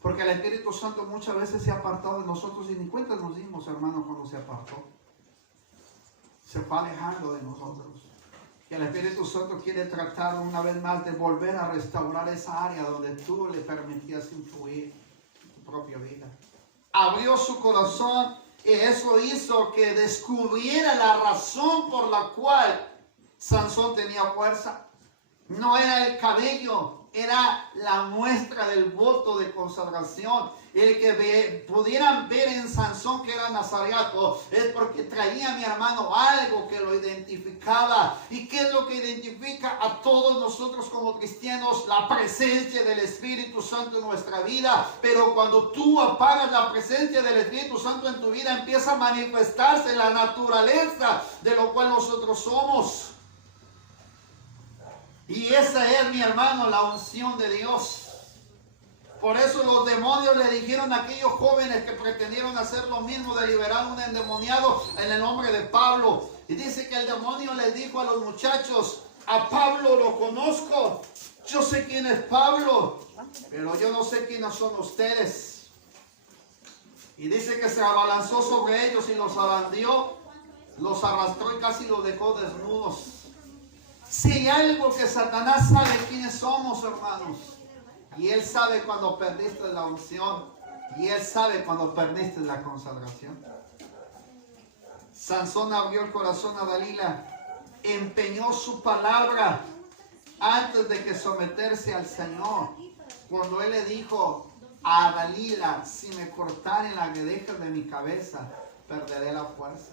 Porque el Espíritu Santo muchas veces se ha apartado de nosotros y ni cuenta nos dimos, hermano, cuando se apartó. Se fue alejando de nosotros. Y el Espíritu Santo quiere tratar una vez más de volver a restaurar esa área donde tú le permitías influir en tu propia vida. Abrió su corazón y eso hizo que descubriera la razón por la cual Sansón tenía fuerza. No era el cabello, era la muestra del voto de consagración. El que pudieran ver en Sansón que era nazareato es porque traía, mi hermano, algo que lo identificaba. ¿Y qué es lo que identifica a todos nosotros como cristianos? La presencia del Espíritu Santo en nuestra vida. Pero cuando tú apagas la presencia del Espíritu Santo en tu vida, empieza a manifestarse la naturaleza de lo cual nosotros somos. Y esa es, mi hermano, la unción de Dios. Por eso los demonios le dijeron a aquellos jóvenes que pretendieron hacer lo mismo de liberar a un endemoniado en el nombre de Pablo. Y dice que el demonio les dijo a los muchachos: a Pablo lo conozco, yo sé quién es Pablo, pero yo no sé quiénes son ustedes. Y dice que se abalanzó sobre ellos y los abandió, los arrastró y casi los dejó desnudos. Si hay algo que Satanás sabe quiénes somos, hermanos, y él sabe cuando perdiste la unción, y él sabe cuando perdiste la consagración. Sansón abrió el corazón a Dalila, empeñó su palabra antes de que someterse al Señor. Cuando él le dijo a Dalila: si me cortaren las guedejas de mi cabeza, perderé la fuerza.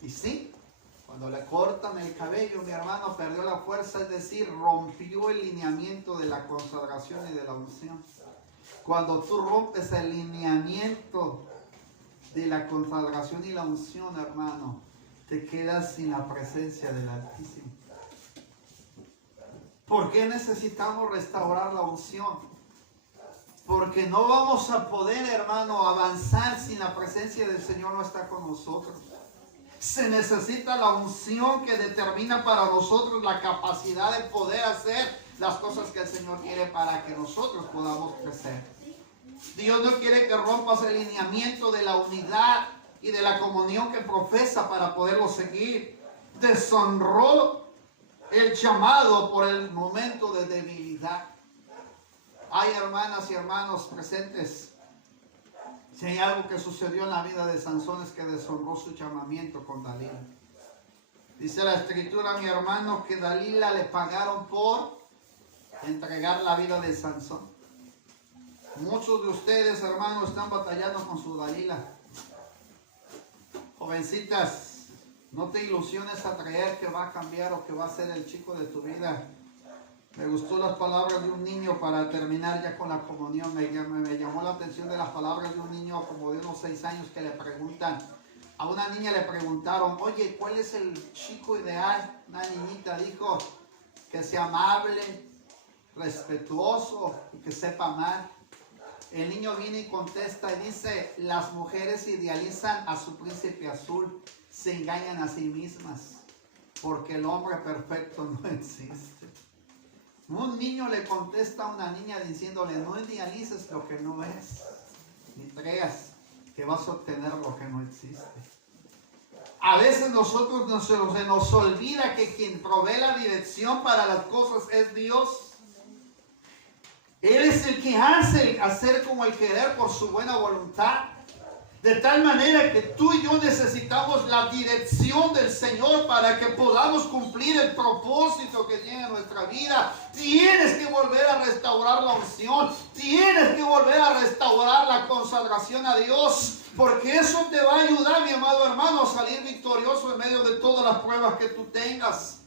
Y sí, cuando le cortan el cabello, mi hermano, perdió la fuerza, es decir, rompió el lineamiento de la consagración y de la unción. Cuando tú rompes el lineamiento de la consagración y la unción, hermano, te quedas sin la presencia del Altísimo. ¿Por qué necesitamos restaurar la unción? Porque no vamos a poder, hermano, avanzar si la presencia del Señor no está con nosotros. Se necesita la unción que determina para nosotros la capacidad de poder hacer las cosas que el Señor quiere para que nosotros podamos crecer. Dios no quiere que rompas el lineamiento de la unidad y de la comunión que profesa para poderlo seguir. Deshonró el llamado por el momento de debilidad. Hay hermanas y hermanos presentes. Si hay algo que sucedió en la vida de Sansón es que deshonró su llamamiento con Dalila. Dice la Escritura, mi hermano, que Dalila le pagaron por entregar la vida de Sansón. Muchos de ustedes, hermanos, están batallando con su Dalila. Jovencitas, no te ilusiones a creer que va a cambiar o que va a ser el chico de tu vida. Me gustó las palabras de un niño para terminar ya con la comunión. Me llamó la atención de las palabras de un niño como de unos 6 años que le preguntan. A una niña le preguntaron, oye, ¿cuál es el chico ideal? Una niñita dijo que sea amable, respetuoso y que sepa amar. El niño viene y contesta y dice, las mujeres idealizan a su príncipe azul, se engañan a sí mismas, porque el hombre perfecto no existe. Un niño le contesta a una niña diciéndole, no idealices lo que no es, ni creas que vas a obtener lo que no existe. A veces nosotros se nos olvida que quien provee la dirección para las cosas es Dios. Él es el que hace hacer como el querer por su buena voluntad. De tal manera que tú y yo necesitamos la dirección del Señor para que podamos cumplir el propósito que tiene en nuestra vida. Tienes que volver a restaurar la unción. Tienes que volver a restaurar la consagración a Dios. Porque eso te va a ayudar, mi amado hermano, a salir victorioso en medio de todas las pruebas que tú tengas.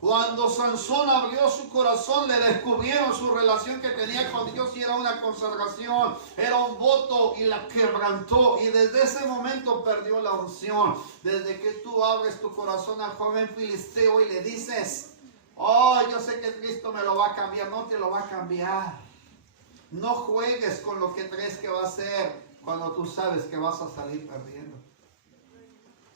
Cuando Sansón abrió su corazón, le descubrieron su relación que tenía con Dios y era una consagración, era un voto y la quebrantó. Y desde ese momento perdió la unción. Desde que tú abres tu corazón al joven filisteo y le dices, oh, yo sé que Cristo me lo va a cambiar. No te lo va a cambiar. No juegues con lo que crees que va a ser cuando tú sabes que vas a salir perdiendo.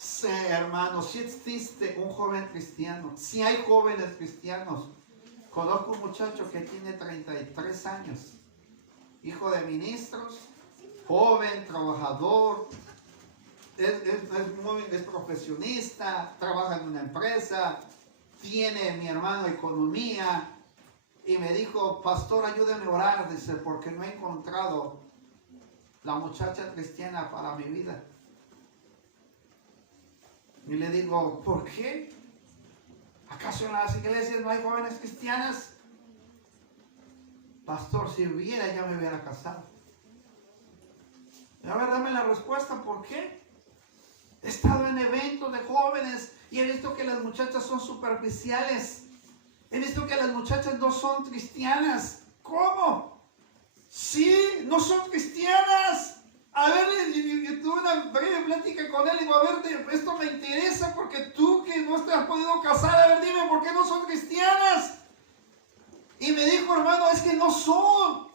Sí, hermano, si existe un joven cristiano, si hay jóvenes cristianos. Conozco un muchacho que tiene 33 años, hijo de ministros, joven, trabajador, es profesionista, trabaja en una empresa, tiene, mi hermano, economía, y me dijo, pastor, ayúdeme a orar, dice, porque no he encontrado la muchacha cristiana para mi vida. Y le digo, ¿por qué? ¿Acaso en las iglesias no hay jóvenes cristianas? Pastor, si hubiera, ya me hubiera casado. A ver, dame la respuesta, ¿por qué? He estado en eventos de jóvenes y he visto que las muchachas son superficiales. He visto que las muchachas no son cristianas. ¿Cómo? Sí, no son cristianas. A ver, yo tuve una breve plática con él y digo, a ver, esto me interesa porque tú que no te has podido casar, a ver, dime, ¿por qué no son cristianas? Y me dijo, hermano, es que no son.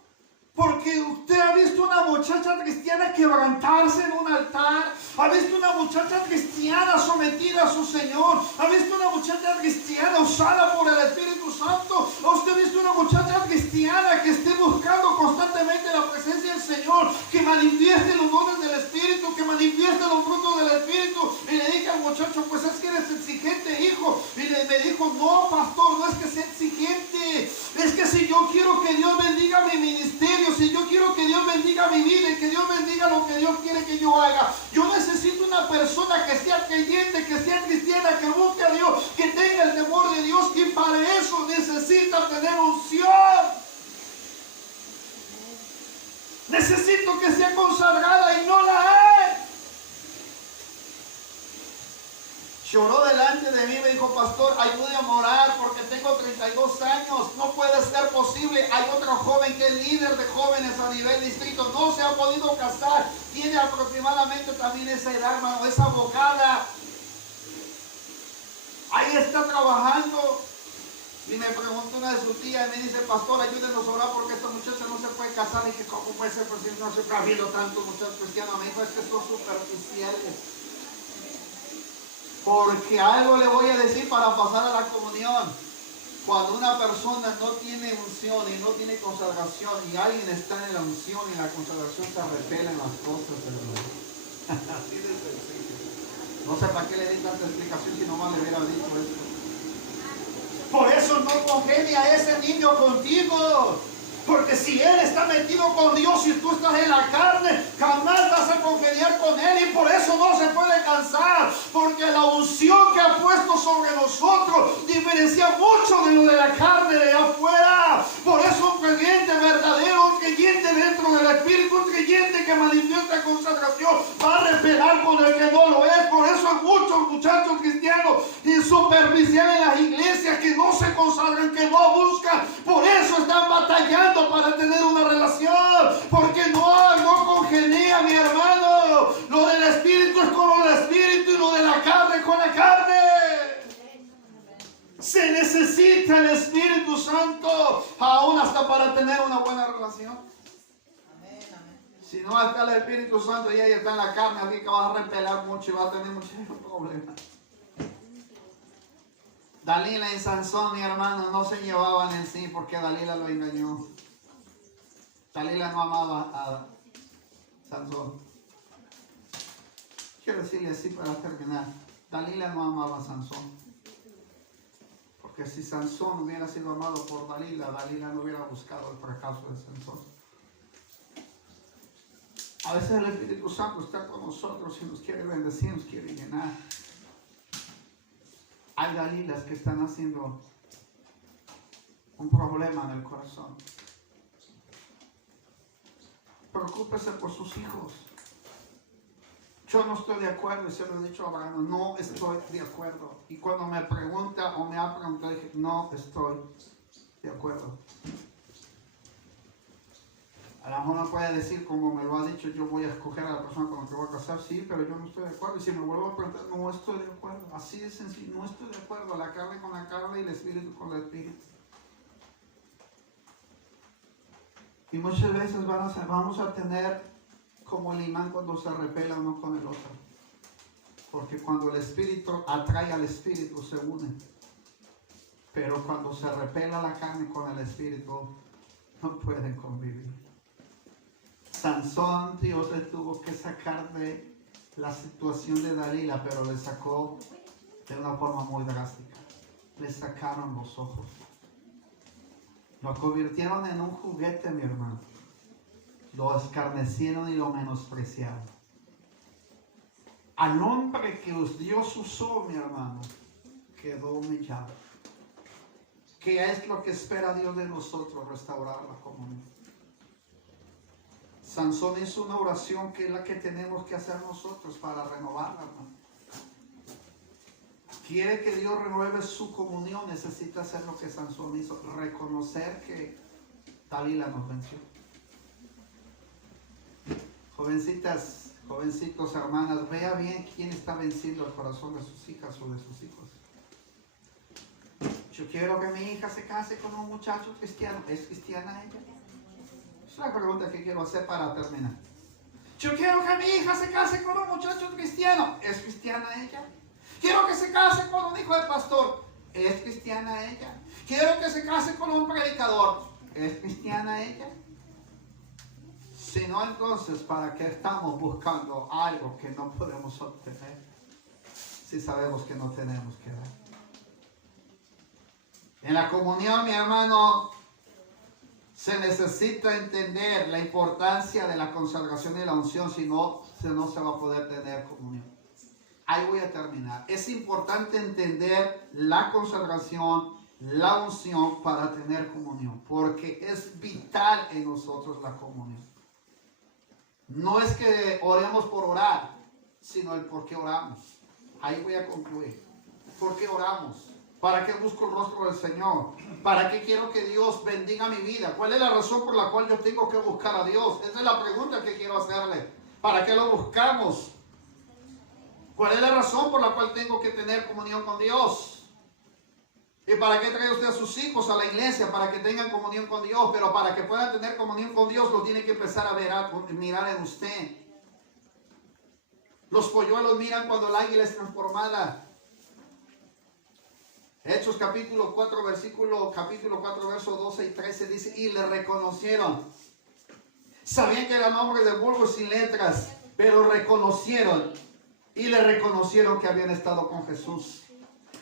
Porque usted ha visto una muchacha cristiana quebrantarse en un altar. Ha visto una muchacha cristiana sometida a su Señor. Ha visto una muchacha cristiana usada por el Espíritu Santo. ¿Usted ha visto una muchacha cristiana que esté buscando constantemente la presencia del Señor? Que manifieste los dones del Espíritu, que manifieste los frutos del Espíritu. Y le dije al muchacho, pues es que eres exigente, hijo. Y me dijo, no, pastor, no es que sea exigente. Es que si yo quiero que Dios bendiga mi ministerio, si yo quiero que Dios bendiga mi vida y que Dios bendiga lo que Dios quiere que yo haga, yo necesito una persona que sea creyente, que sea cristiana, que busque a Dios, que tenga el temor de Dios, y para eso necesita tener unción. Necesito que sea consagrada y no la hay. Lloró delante de mí, me dijo, pastor, ayúdame a orar porque tengo 32 años, no puede ser posible. Hay otro joven que es líder de jóvenes a nivel distrito, no se ha podido casar, tiene aproximadamente también esa edad, hermano, es abogada. Ahí está trabajando. Y me preguntó una de sus tías y me dice, pastor, ayúdenos a orar porque esta muchacha no se puede casar. Y dije, ¿cómo puede ser? Pues si no se ha habido tantos muchachos cristianos. Me dijo, es que son superficiales. Porque algo le voy a decir para pasar a la comunión. Cuando una persona no tiene unción y no tiene consagración y alguien está en la unción y la consagración, se repelen las cosas, hermano. Así de sencillo. No sé para qué le di tanta explicación si nomás le hubiera dicho esto. Por eso no congenia a ese niño contigo. Porque si él está metido con Dios y tú estás en la carne, jamás vas a congeniar con él, y por eso no se puede cansar. Porque la unción que ha puesto sobre nosotros diferencia mucho de lo de la carne de afuera. Por eso un creyente verdadero, un creyente dentro de espíritu creyente que manifiesta consagración va a repelar con el que no lo es. Por eso hay muchos muchachos cristianos superficiales en las iglesias que no se consagran, que no buscan. Por eso están batallando para tener una relación, porque no congenia, mi hermano. Lo del espíritu es con lo del espíritu y lo de la carne con la carne. Se necesita el Espíritu Santo aún hasta para tener una buena relación. Si no está el Espíritu Santo y ella está en la carne, así que va a repelar mucho y va a tener muchos problemas. Dalila y Sansón, mi hermano, no se llevaban en sí porque Dalila lo engañó. Dalila no amaba a Sansón. Quiero decirle así para terminar. Dalila no amaba a Sansón. Porque si Sansón hubiera sido amado por Dalila, Dalila no hubiera buscado el fracaso de Sansón. A veces el Espíritu Santo está con nosotros y nos quiere bendecir, nos quiere llenar. Hay Dalilas que están haciendo un problema en el corazón. Preocúpese por sus hijos. Yo no estoy de acuerdo, y se lo he dicho a Abraham, no estoy de acuerdo. Y cuando me pregunta o me ha preguntado, dije, no estoy de acuerdo. A lo mejor no puede decir, como me lo ha dicho, yo voy a escoger a la persona con la que voy a casar, sí, pero yo no estoy de acuerdo. Y si me vuelvo a preguntar, no estoy de acuerdo. Así de sencillo, no estoy de acuerdo. La carne con la carne y el espíritu con el espíritu. Y muchas veces vamos a tener como el imán cuando se repela uno con el otro. Porque cuando el espíritu atrae al espíritu se une. Pero cuando se repela la carne con el espíritu no pueden convivir. Sansón, Dios le tuvo que sacar de la situación de Dalila, pero le sacó de una forma muy drástica. Le sacaron los ojos. Lo convirtieron en un juguete, mi hermano. Lo escarnecieron y lo menospreciaron. Al hombre que Dios usó, mi hermano, quedó humillado. ¿Qué es lo que espera Dios de nosotros? Restaurar la comunión. Sansón hizo una oración que es la que tenemos que hacer nosotros para renovarla, hermano. Quiere que Dios renueve su comunión, necesita hacer lo que Sansón hizo, reconocer que Dalila nos venció. Jovencitas, jovencitos, hermanas, vea bien quién está venciendo el corazón de sus hijas o de sus hijos. Yo quiero que mi hija se case con un muchacho cristiano. ¿Es cristiana ella? Es la pregunta que quiero hacer para terminar. Yo quiero que mi hija se case con un muchacho cristiano. ¿Es cristiana ella? Quiero que se case con un hijo de pastor. ¿Es cristiana ella? Quiero que se case con un predicador. ¿Es cristiana ella? Si no, entonces, ¿para qué estamos buscando algo que no podemos obtener? Si sabemos que no tenemos que dar. En la comunión, mi hermano, se necesita entender la importancia de la consagración y la unción, si no se va a poder tener comunión. Ahí voy a terminar. Es importante entender la consagración, la unción para tener comunión, porque es vital en nosotros la comunión. No es que oremos por orar, sino el por qué oramos. Ahí voy a concluir. ¿Por qué oramos? ¿Para qué busco el rostro del Señor? ¿Para qué quiero que Dios bendiga mi vida? ¿Cuál es la razón por la cual yo tengo que buscar a Dios? Esa es la pregunta que quiero hacerle. ¿Para qué lo buscamos? ¿Cuál es la razón por la cual tengo que tener comunión con Dios? ¿Y para qué trae usted a sus hijos a la iglesia? Para que tengan comunión con Dios. Pero para que puedan tener comunión con Dios, lo tiene que empezar a mirar en usted. Los polluelos miran cuando el águila es transformada. Hechos capítulo 4, verso 12 y 13 dice, y le reconocieron. Sabían que eran hombres de vulgo sin letras, pero reconocieron. Y le reconocieron que habían estado con Jesús.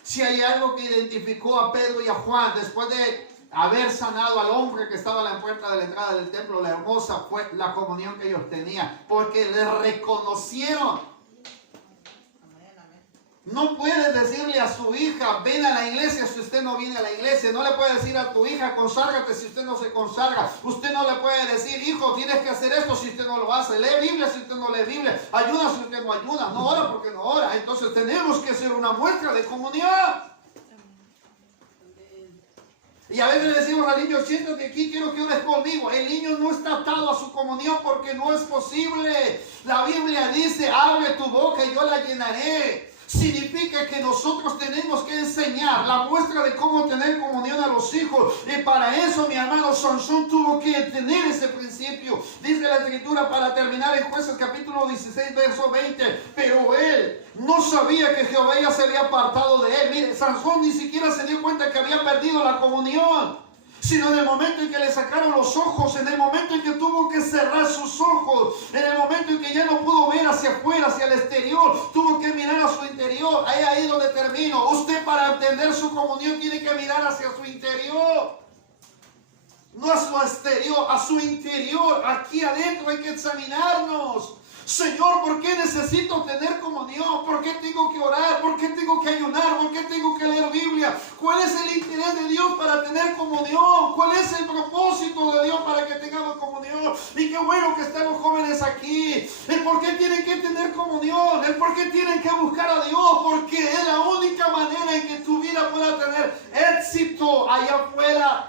Si hay algo que identificó a Pedro y a Juan después de haber sanado al hombre que estaba a la puerta de la entrada del templo, la hermosa, fue la comunión que ellos tenían, porque le reconocieron. No puede decirle a su hija, ven a la iglesia si usted no viene a la iglesia. No le puede decir a tu hija, conságrate si usted no se consagra. Usted no le puede decir, hijo, tienes que hacer esto si usted no lo hace. Lee Biblia si usted no lee Biblia. Ayuda si usted no ayuda. No ora porque no ora. Entonces tenemos que ser una muestra de comunión. Y a veces le decimos al niño, siéntate aquí, quiero que ores conmigo. El niño no está atado a su comunión porque no es posible. La Biblia dice, abre tu boca y yo la llenaré. Significa que nosotros tenemos que enseñar la muestra de cómo tener comunión a los hijos. Y para eso, mi hermano, Sansón tuvo que tener ese principio. Dice la Escritura, para terminar, en Jueces capítulo 16, verso 20. Pero él no sabía que Jehová ya se había apartado de él. Mire, Sansón ni siquiera se dio cuenta que había perdido la comunión. Sino en el momento en que le sacaron los ojos, en el momento en que tuvo que cerrar sus ojos, en el momento en que ya no pudo ver hacia afuera, hacia el exterior, tuvo que mirar a su interior. Ahí donde termino. Usted, para entender su comunión, tiene que mirar hacia su interior. No a su exterior, a su interior. Aquí adentro hay que examinarnos. Señor, ¿por qué necesito tener comunión? ¿Por qué tengo que orar? ¿Por qué tengo que ayunar? ¿Por qué tengo que leer Biblia? ¿Cuál es el interés de Dios para tener comunión? ¿Cuál es el propósito de Dios para que tengamos comunión? Y qué bueno que están los jóvenes aquí. ¿El por qué tienen que tener comunión? ¿El por qué tienen que buscar a Dios? Porque es la única manera en que tu vida pueda tener éxito allá afuera.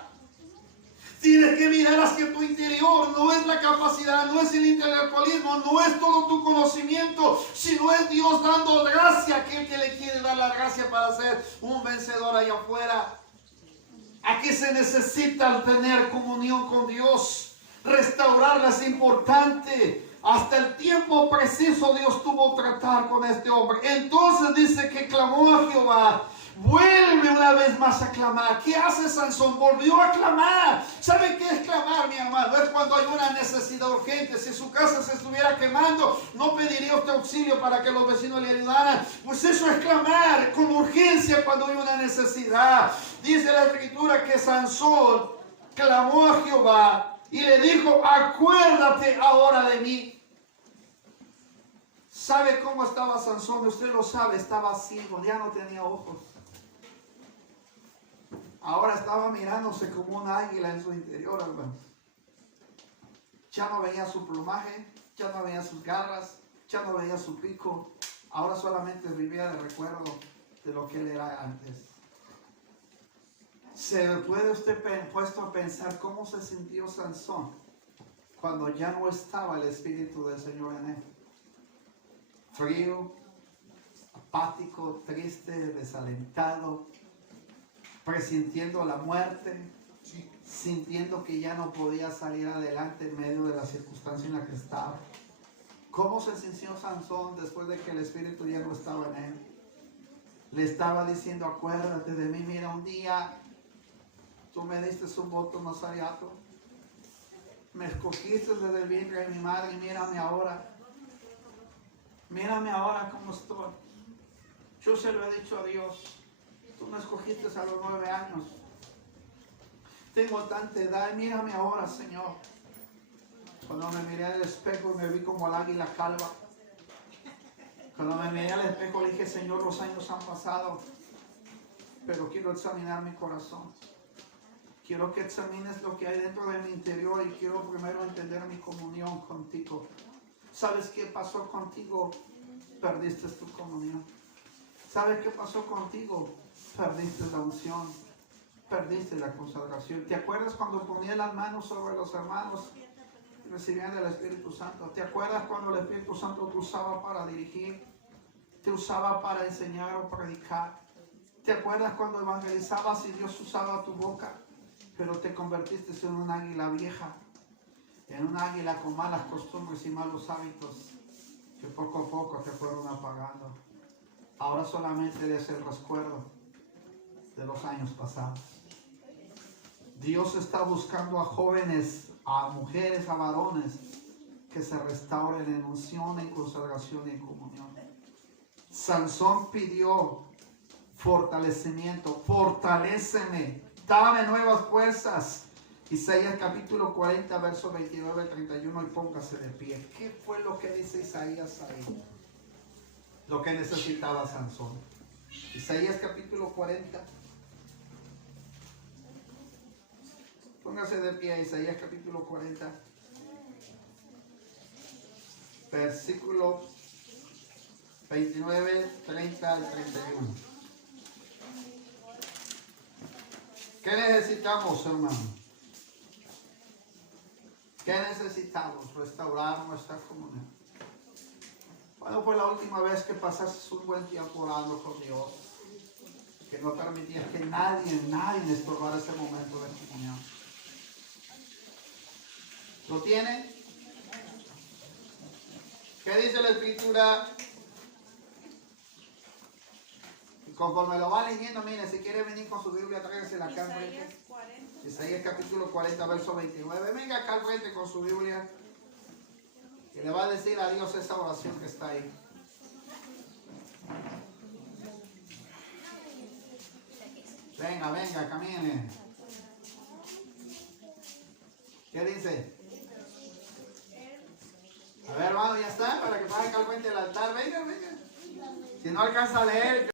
Tienes que mirar hacia tu interior. No es la capacidad, no es el intelectualismo, no es todo tu conocimiento, sino es Dios dando gracia a aquel que le quiere dar la gracia para ser un vencedor allá afuera. Aquí se necesita tener comunión con Dios. Restaurarla es importante. Hasta el tiempo preciso Dios tuvo que tratar con este hombre. Entonces dice que clamó a Jehová. Vuelve una vez más a clamar. ¿Qué hace Sansón? Volvió a clamar. ¿Sabe qué es clamar, mi hermano? Es cuando hay una necesidad urgente. Si su casa se estuviera quemando, no pediría usted auxilio para que los vecinos le ayudaran. Pues eso es clamar con urgencia cuando hay una necesidad. Dice la Escritura que Sansón clamó a Jehová y le dijo, acuérdate ahora de mí. ¿Sabe cómo estaba Sansón? Usted lo sabe, estaba ciego, ya no tenía ojos. Ahora estaba mirándose como un águila en su interior, hermano. Ya no veía su plumaje, ya no veía sus garras, ya no veía su pico. Ahora solamente vivía de recuerdo de lo que él era antes. ¿Se puede usted puesto a pensar cómo se sintió Sansón cuando ya no estaba el Espíritu del Señor en él? Frío, apático, triste, desalentado, presintiendo la muerte, sintiendo que ya no podía salir adelante en medio de la circunstancia en la que estaba. ¿Cómo se sintió Sansón después de que el Espíritu ya no estaba en él? Le estaba diciendo, acuérdate de mí, mira, un día tú me diste un voto nazariato, me escogiste desde el vientre de mi madre y mírame ahora. Mírame ahora cómo estoy. Yo se lo he dicho a Dios. Tú me escogiste a los 9 años. Tengo tanta edad y mírame ahora, Señor. Cuando me miré al espejo me vi como el águila calva. Cuando me miré al espejo le dije, Señor, los años han pasado, pero quiero examinar mi corazón. Quiero que examines lo que hay dentro de mi interior y quiero primero entender mi comunión contigo. ¿Sabes qué pasó contigo? Perdiste tu comunión. ¿Sabes qué pasó contigo? Perdiste la unción. Perdiste la consagración. ¿Te acuerdas cuando ponía las manos sobre los hermanos y recibían del Espíritu Santo? ¿Te acuerdas cuando el Espíritu Santo te usaba para dirigir? ¿Te usaba para enseñar o predicar? ¿Te acuerdas cuando evangelizabas y Dios usaba tu boca? Pero te convertiste en un águila vieja. En un águila con malas costumbres y malos hábitos que poco a poco te fueron apagando. Ahora solamente eres el recuerdo de los años pasados. Dios está buscando a jóvenes, a mujeres, a varones que se restauren en unción, en consagración y en comunión. Sansón pidió fortalecimiento. Fortaléceme, dame nuevas fuerzas. Isaías capítulo 40, verso 29 al 31, y póngase de pie. ¿Qué fue lo que dice Isaías ahí? lo que necesitaba Sansón. Isaías capítulo 40. Póngase de pie, Isaías capítulo 40. Versículo 29, 30 al 31. ¿Qué necesitamos, hermano? ¿Qué necesitamos? Restaurar nuestra comunión. ¿Cuándo fue la última vez que pasaste un buen tiempo orando con Dios? Que no permitías que nadie estorbara ese momento de comunión. ¿Lo tiene? ¿Qué dice la Escritura? Y conforme lo va leyendo, mire, si quiere venir con su Biblia, tráigase la acá. Isaías capítulo 40, verso 29. Venga acá al frente con su Biblia. Y le va a decir a Dios esa oración que está ahí. Venga, camine. ¿Qué dice? A ver, hermano, ya está, para que pase acá al frente del altar. Venga. Si no alcanza a leer,